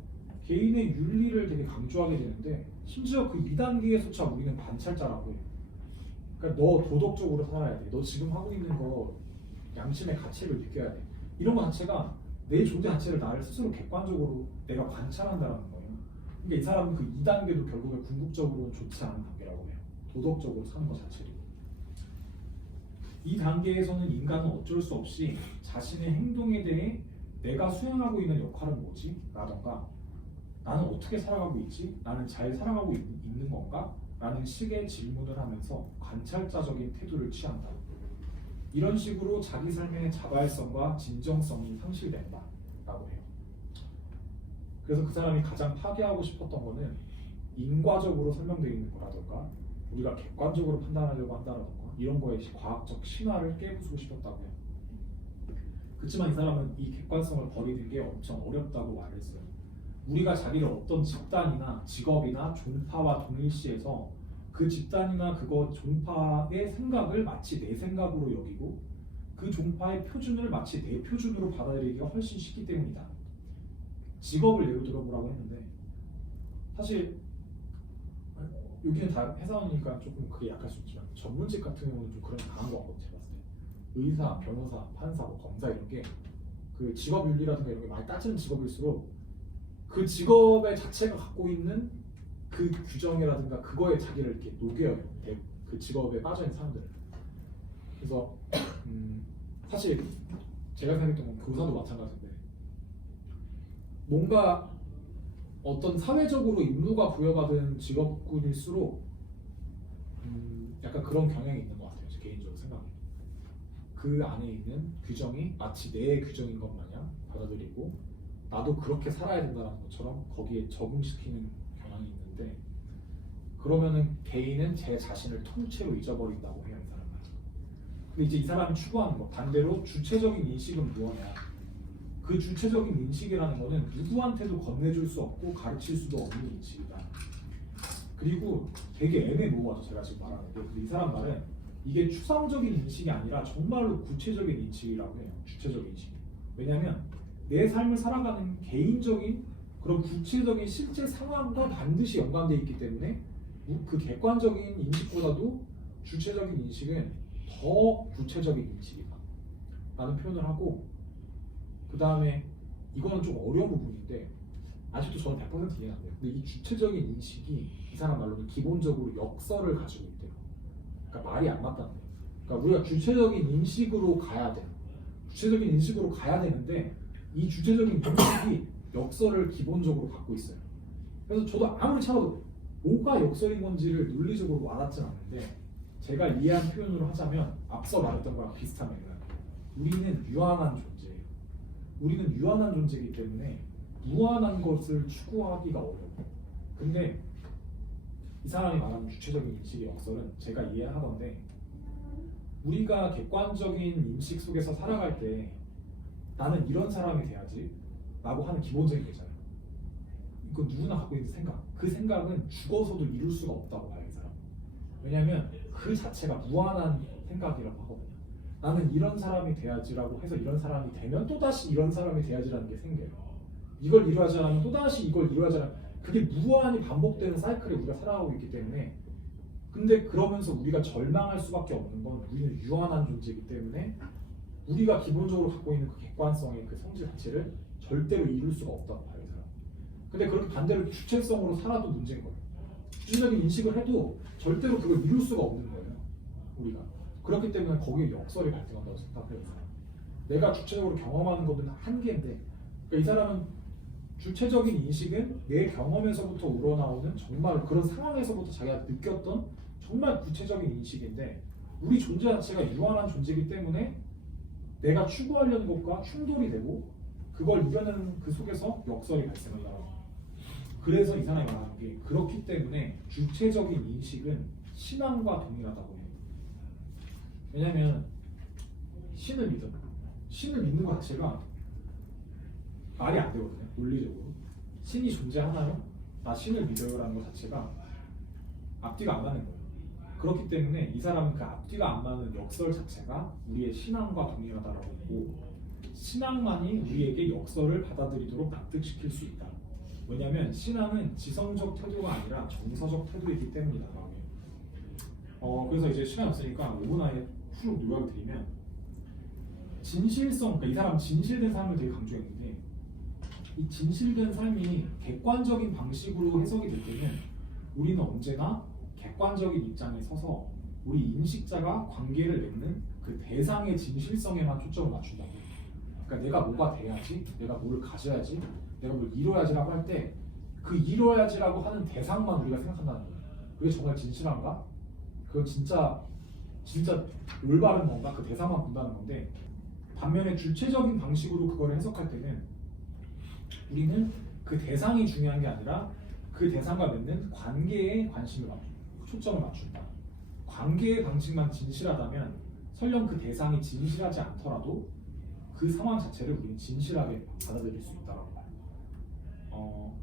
개인의 윤리를 되게 강조하게 되는데 심지어 그 2단계에서조차 우리는 관찰자라고 해요. 그러니까 너 도덕적으로 살아야 돼. 너 지금 하고 있는 거 양심의 가치를 느껴야 돼. 이런 거 자체가 내 존재 자체를 나를 스스로 객관적으로 내가 관찰한다는 거예요. 그러니까 이 사람은 그 2단계도 결국에 궁극적으로는 좋지 않은 단계라고 해요. 도덕적으로 사는 것 자체를. 이 단계에서는 인간은 어쩔 수 없이 자신의 행동에 대해 내가 수행하고 있는 역할은 뭐지? 라던가 나는 어떻게 살아가고 있지? 나는 잘 살아가고 있는 건가? 라는 식의 질문을 하면서 관찰자적인 태도를 취한다. 이런 식으로 자기 삶의 자발성과 진정성이 상실된다 라고 해요. 그래서 그 사람이 가장 파괴하고 싶었던 거는 인과적으로 설명되어 있는 거라던가 우리가 객관적으로 판단하려고 한다던가 이런 거에 과학적 신화를 깨부수고 싶었다고 해요. 그렇지만 이 사람은 이 객관성을 버리는 게 엄청 어렵다고 말했어요. 우리가 자기를 어떤 집단이나 직업이나 종파와 동일시해서 그 집단이나 그거 종파의 생각을 마치 내 생각으로 여기고 그 종파의 표준을 마치 내 표준으로 받아들이기가 훨씬 쉽기 때문이다. 직업을 예로 들어보라고 했는데 사실 여기는 다 회사원이니까 조금 그게 약할 수 있지만 전문직 같은 경우는 좀 그런 게 강한 것 같거든요. 제가 봤을 때 의사, 변호사, 판사, 검사 이런 게 그 직업 윤리라든가 이런 게 많이 따지는 직업일수록 그 직업의 자체가 갖고 있는 그 규정이라든가 그거에 자기를 이렇게 녹여요. 그 직업에 빠져있는 사람들을. 그래서 사실 제가 생각했던 건 교사도 마찬가지인데 뭔가 어떤 사회적으로 임무가 부여받은 직업군일수록 약간 그런 경향이 있는 것 같아요. 제 개인적으로 생각에. 그 안에 있는 규정이 마치 내 규정인 것 마냥 받아들이고 나도 그렇게 살아야 된다는 것처럼 거기에 적응시키는 경향이 있는데 그러면은 개인은 제 자신을 통째로 잊어버린다고 해요. 이 사람은. 근데 이제 이 사람이 추구하는 거 반대로 주체적인 인식은 무엇이냐. 그 주체적인 인식이라는 거는 누구한테도 건네줄 수 없고 가르칠 수도 없는 인식이다. 그리고 되게 애매모호하죠. 제가 지금 말하는 게. 근데 이 사람 말은 이게 추상적인 인식이 아니라 정말로 구체적인 인식이라고 해요. 주체적인 인식. 왜냐하면 내 삶을 살아가는 개인적인 그런 구체적인 실제 상황과 반드시 연관되어 있기 때문에 그 객관적인 인식보다도 주체적인 인식은 더 구체적인 인식이다 라는 표현을 하고 그 다음에 이거는 좀 어려운 부분인데 아직도 저는 100% 이해가 안 돼요. 근데 이 주체적인 인식이 이 사람 말로는 기본적으로 역설을 가지고 있대요. 그러니까 말이 안 맞다는 거예요. 그러니까 우리가 주체적인 인식으로 가야 돼. 주체적인 인식으로 가야 되는데 이 주체적인 인식이 역설을 기본적으로 갖고 있어요. 그래서 저도 아무리 찾아도 뭐가 역설인 건지를 논리적으로 와닿진 않는데 제가 이해한 표현으로 하자면 앞서 말했던 거랑 비슷합니다. 우리는 유한한 존재예요. 우리는 유한한 존재이기 때문에 무한한 것을 추구하기가 어려워요. 근데 이 사람이 말하는 주체적인 인식의 역설은 제가 이해하건데 우리가 객관적인 인식 속에서 살아갈 때 나는 이런 사람이 돼야지 라고 하는 기본적인 게 있잖아요. 이거 누구나 갖고 있는 생각. 그 생각은 죽어서도 이룰 수가 없다고 봐요, 이 사람. 왜냐하면 그 자체가 무한한 생각이라고 하거든요. 나는 이런 사람이 돼야지라고 해서 이런 사람이 되면 또다시 이런 사람이 돼야지라는 게 생겨요. 이걸 이루어야지 않으면 또다시 이걸 이루어야지 않으면 그게 무한히 반복되는 사이클에 우리가 살아가고 있기 때문에 근데 그러면서 우리가 절망할 수밖에 없는 건 우리는 유한한 존재이기 때문에 우리가 기본적으로 갖고 있는 그 객관성의 그 성질 자체를 절대로 이룰 수가 없다고 봐요, 이 사람. 근데 그렇게 반대로 주체성으로 살아도 문제인 거예요. 주체적인 인식을 해도 절대로 그걸 이룰 수가 없는 거예요, 우리가. 그렇기 때문에 거기에 역설이 발생한다고 생각해요, 이 사람. 내가 주체적으로 경험하는 것은 한계인데 그러니까 이 사람은 주체적인 인식은 내 경험에서부터 우러나오는 정말 그런 상황에서부터 자기가 느꼈던 정말 구체적인 인식인데 우리 존재 자체가 유한한 존재이기 때문에 내가 추구하려는 것과 충돌이 되고 그걸 이겨내는 그 속에서 역설이 발생한다고. 그래서 이 사람이 말하는 게 그렇기 때문에 주체적인 인식은 신앙과 동일하다고 해요. 왜냐하면 신을 믿는 것 자체가 말이 안 되거든요. 논리적으로 신이 존재하나요? 나 신을 믿어요라는 것 자체가 앞뒤가 안 맞는 거예요. 그렇기 때문에 이 사람은 그 앞뒤가 안 맞는 역설 자체가 우리의 신앙과 동일하다라고 했고 신앙만이 우리에게 역설을 받아들이도록 납득시킬 수 있다. 왜냐하면 신앙은 지성적 태도가 아니라 정서적 태도이기 때문이다. 그래서 이제 시간이 없으니까 5분 안에 쭉 요약을 드리면 진실성, 그러니까 이 사람 진실된 삶을 되게 강조했는데 이 진실된 삶이 객관적인 방식으로 해석이 될 때는 우리는 언제나 객관적인 입장에 서서 우리 인식자가 관계를 맺는 그 대상의 진실성에만 초점을 맞춘다고. 그러니까 내가 뭐가 돼야지, 내가 뭘 가져야지, 내가 뭘 이뤄야지라고 할 때 그 이뤄야지라고 하는 대상만 우리가 생각한다는 거예요. 그게 정말 진실한가? 그건 진짜 올바른 건가? 그 대상만 본다는 건데 반면에 주체적인 방식으로 그걸 해석할 때는 우리는 그 대상이 중요한 게 아니라 그 대상과 맺는 관계에 관심을 초점을 맞춘다. 관계의 방식만 진실하다면 설령 그 대상이 진실하지 않더라도 그 상황 자체를 우리는 진실하게 받아들일 수 있다고 봐요.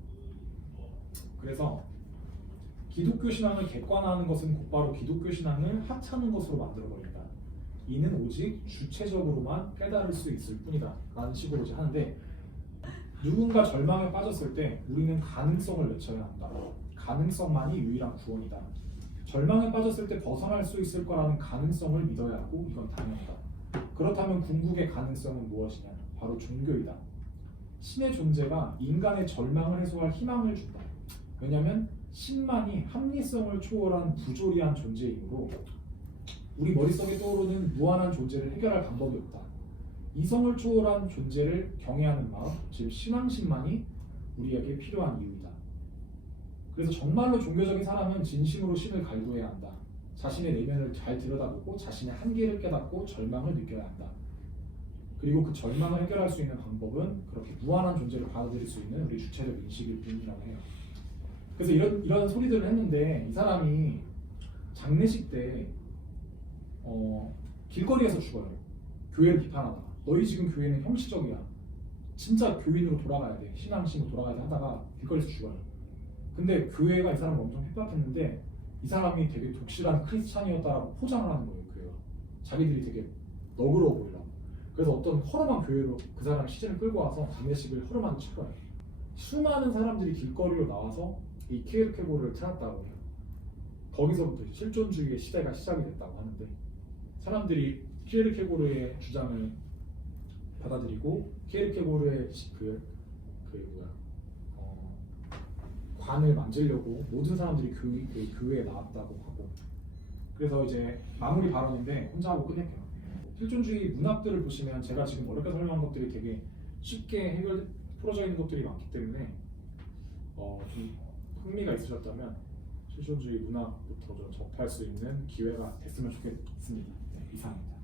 그래서 기독교 신앙을 객관화하는 것은 곧바로 기독교 신앙을 하찮은 것으로 만들어버린다. 이는 오직 주체적으로만 깨달을 수 있을 뿐이다 라는 식으로 이제 하는데 누군가 절망에 빠졌을 때 우리는 가능성을 외쳐야 한다. 가능성만이 유일한 구원이다. 절망에 빠졌을 때 벗어날 수 있을 거라는 가능성을 믿어야 하고 이건 당연하다. 그렇다면 궁극의 가능성은 무엇이냐? 바로 종교이다. 신의 존재가 인간의 절망을 해소할 희망을 준다. 왜냐하면 신만이 합리성을 초월한 부조리한 존재이므로 우리 머릿속에 떠오르는 무한한 존재를 해결할 방법이 없다. 이성을 초월한 존재를 경외하는 마음, 즉 신앙심만이 우리에게 필요한 이유이다. 그래서 정말로 종교적인 사람은 진심으로 신을 갈구해야 한다. 자신의 내면을 잘 들여다보고 자신의 한계를 깨닫고 절망을 느껴야 한다. 그리고 그 절망을 해결할 수 있는 방법은 그렇게 무한한 존재를 받아들일 수 있는 우리 주체적 인식일 뿐이라고 해요. 그래서 이런 소리들을 했는데 이 사람이 장례식 때 길거리에서 죽어요. 교회를 비판하다가 너희 지금 교회는 형식적이야. 진짜 교인으로 돌아가야 돼. 신앙심으로 돌아가야 돼 하다가 길거리에서 죽어요. 근데 교회가 이 사람을 엄청 핍박했는데 이 사람이 되게 독실한 크리스찬이었다라고 포장을 하는 거예요. 교회가. 자기들이 되게 너그러워 보이라고. 그래서 어떤 허름한 교회로 그 사람의 시신을 끌고 와서 장례식을 허름하게 치러요. 수많은 사람들이 길거리로 나와서 이 키에르케고르를 찾았다고 해요. 거기서부터 실존주의의 시대가 시작이 됐다고 하는데 사람들이 키에르케고르의 주장을 받아들이고 키에르케고르의 관을 만지려고 모든 사람들이 교회에 나왔다고 하고 그래서 이제 마무리 발언인데 혼자 하고 끝낼게요. 실존주의 문학들을 보시면 제가 지금 어렵게 설명한 것들이 되게 쉽게 풀어져 있는 것들이 많기 때문에 좀 흥미가 있으셨다면 실존주의 문학부터 좀 접할 수 있는 기회가 됐으면 좋겠습니다. 네, 이상입니다.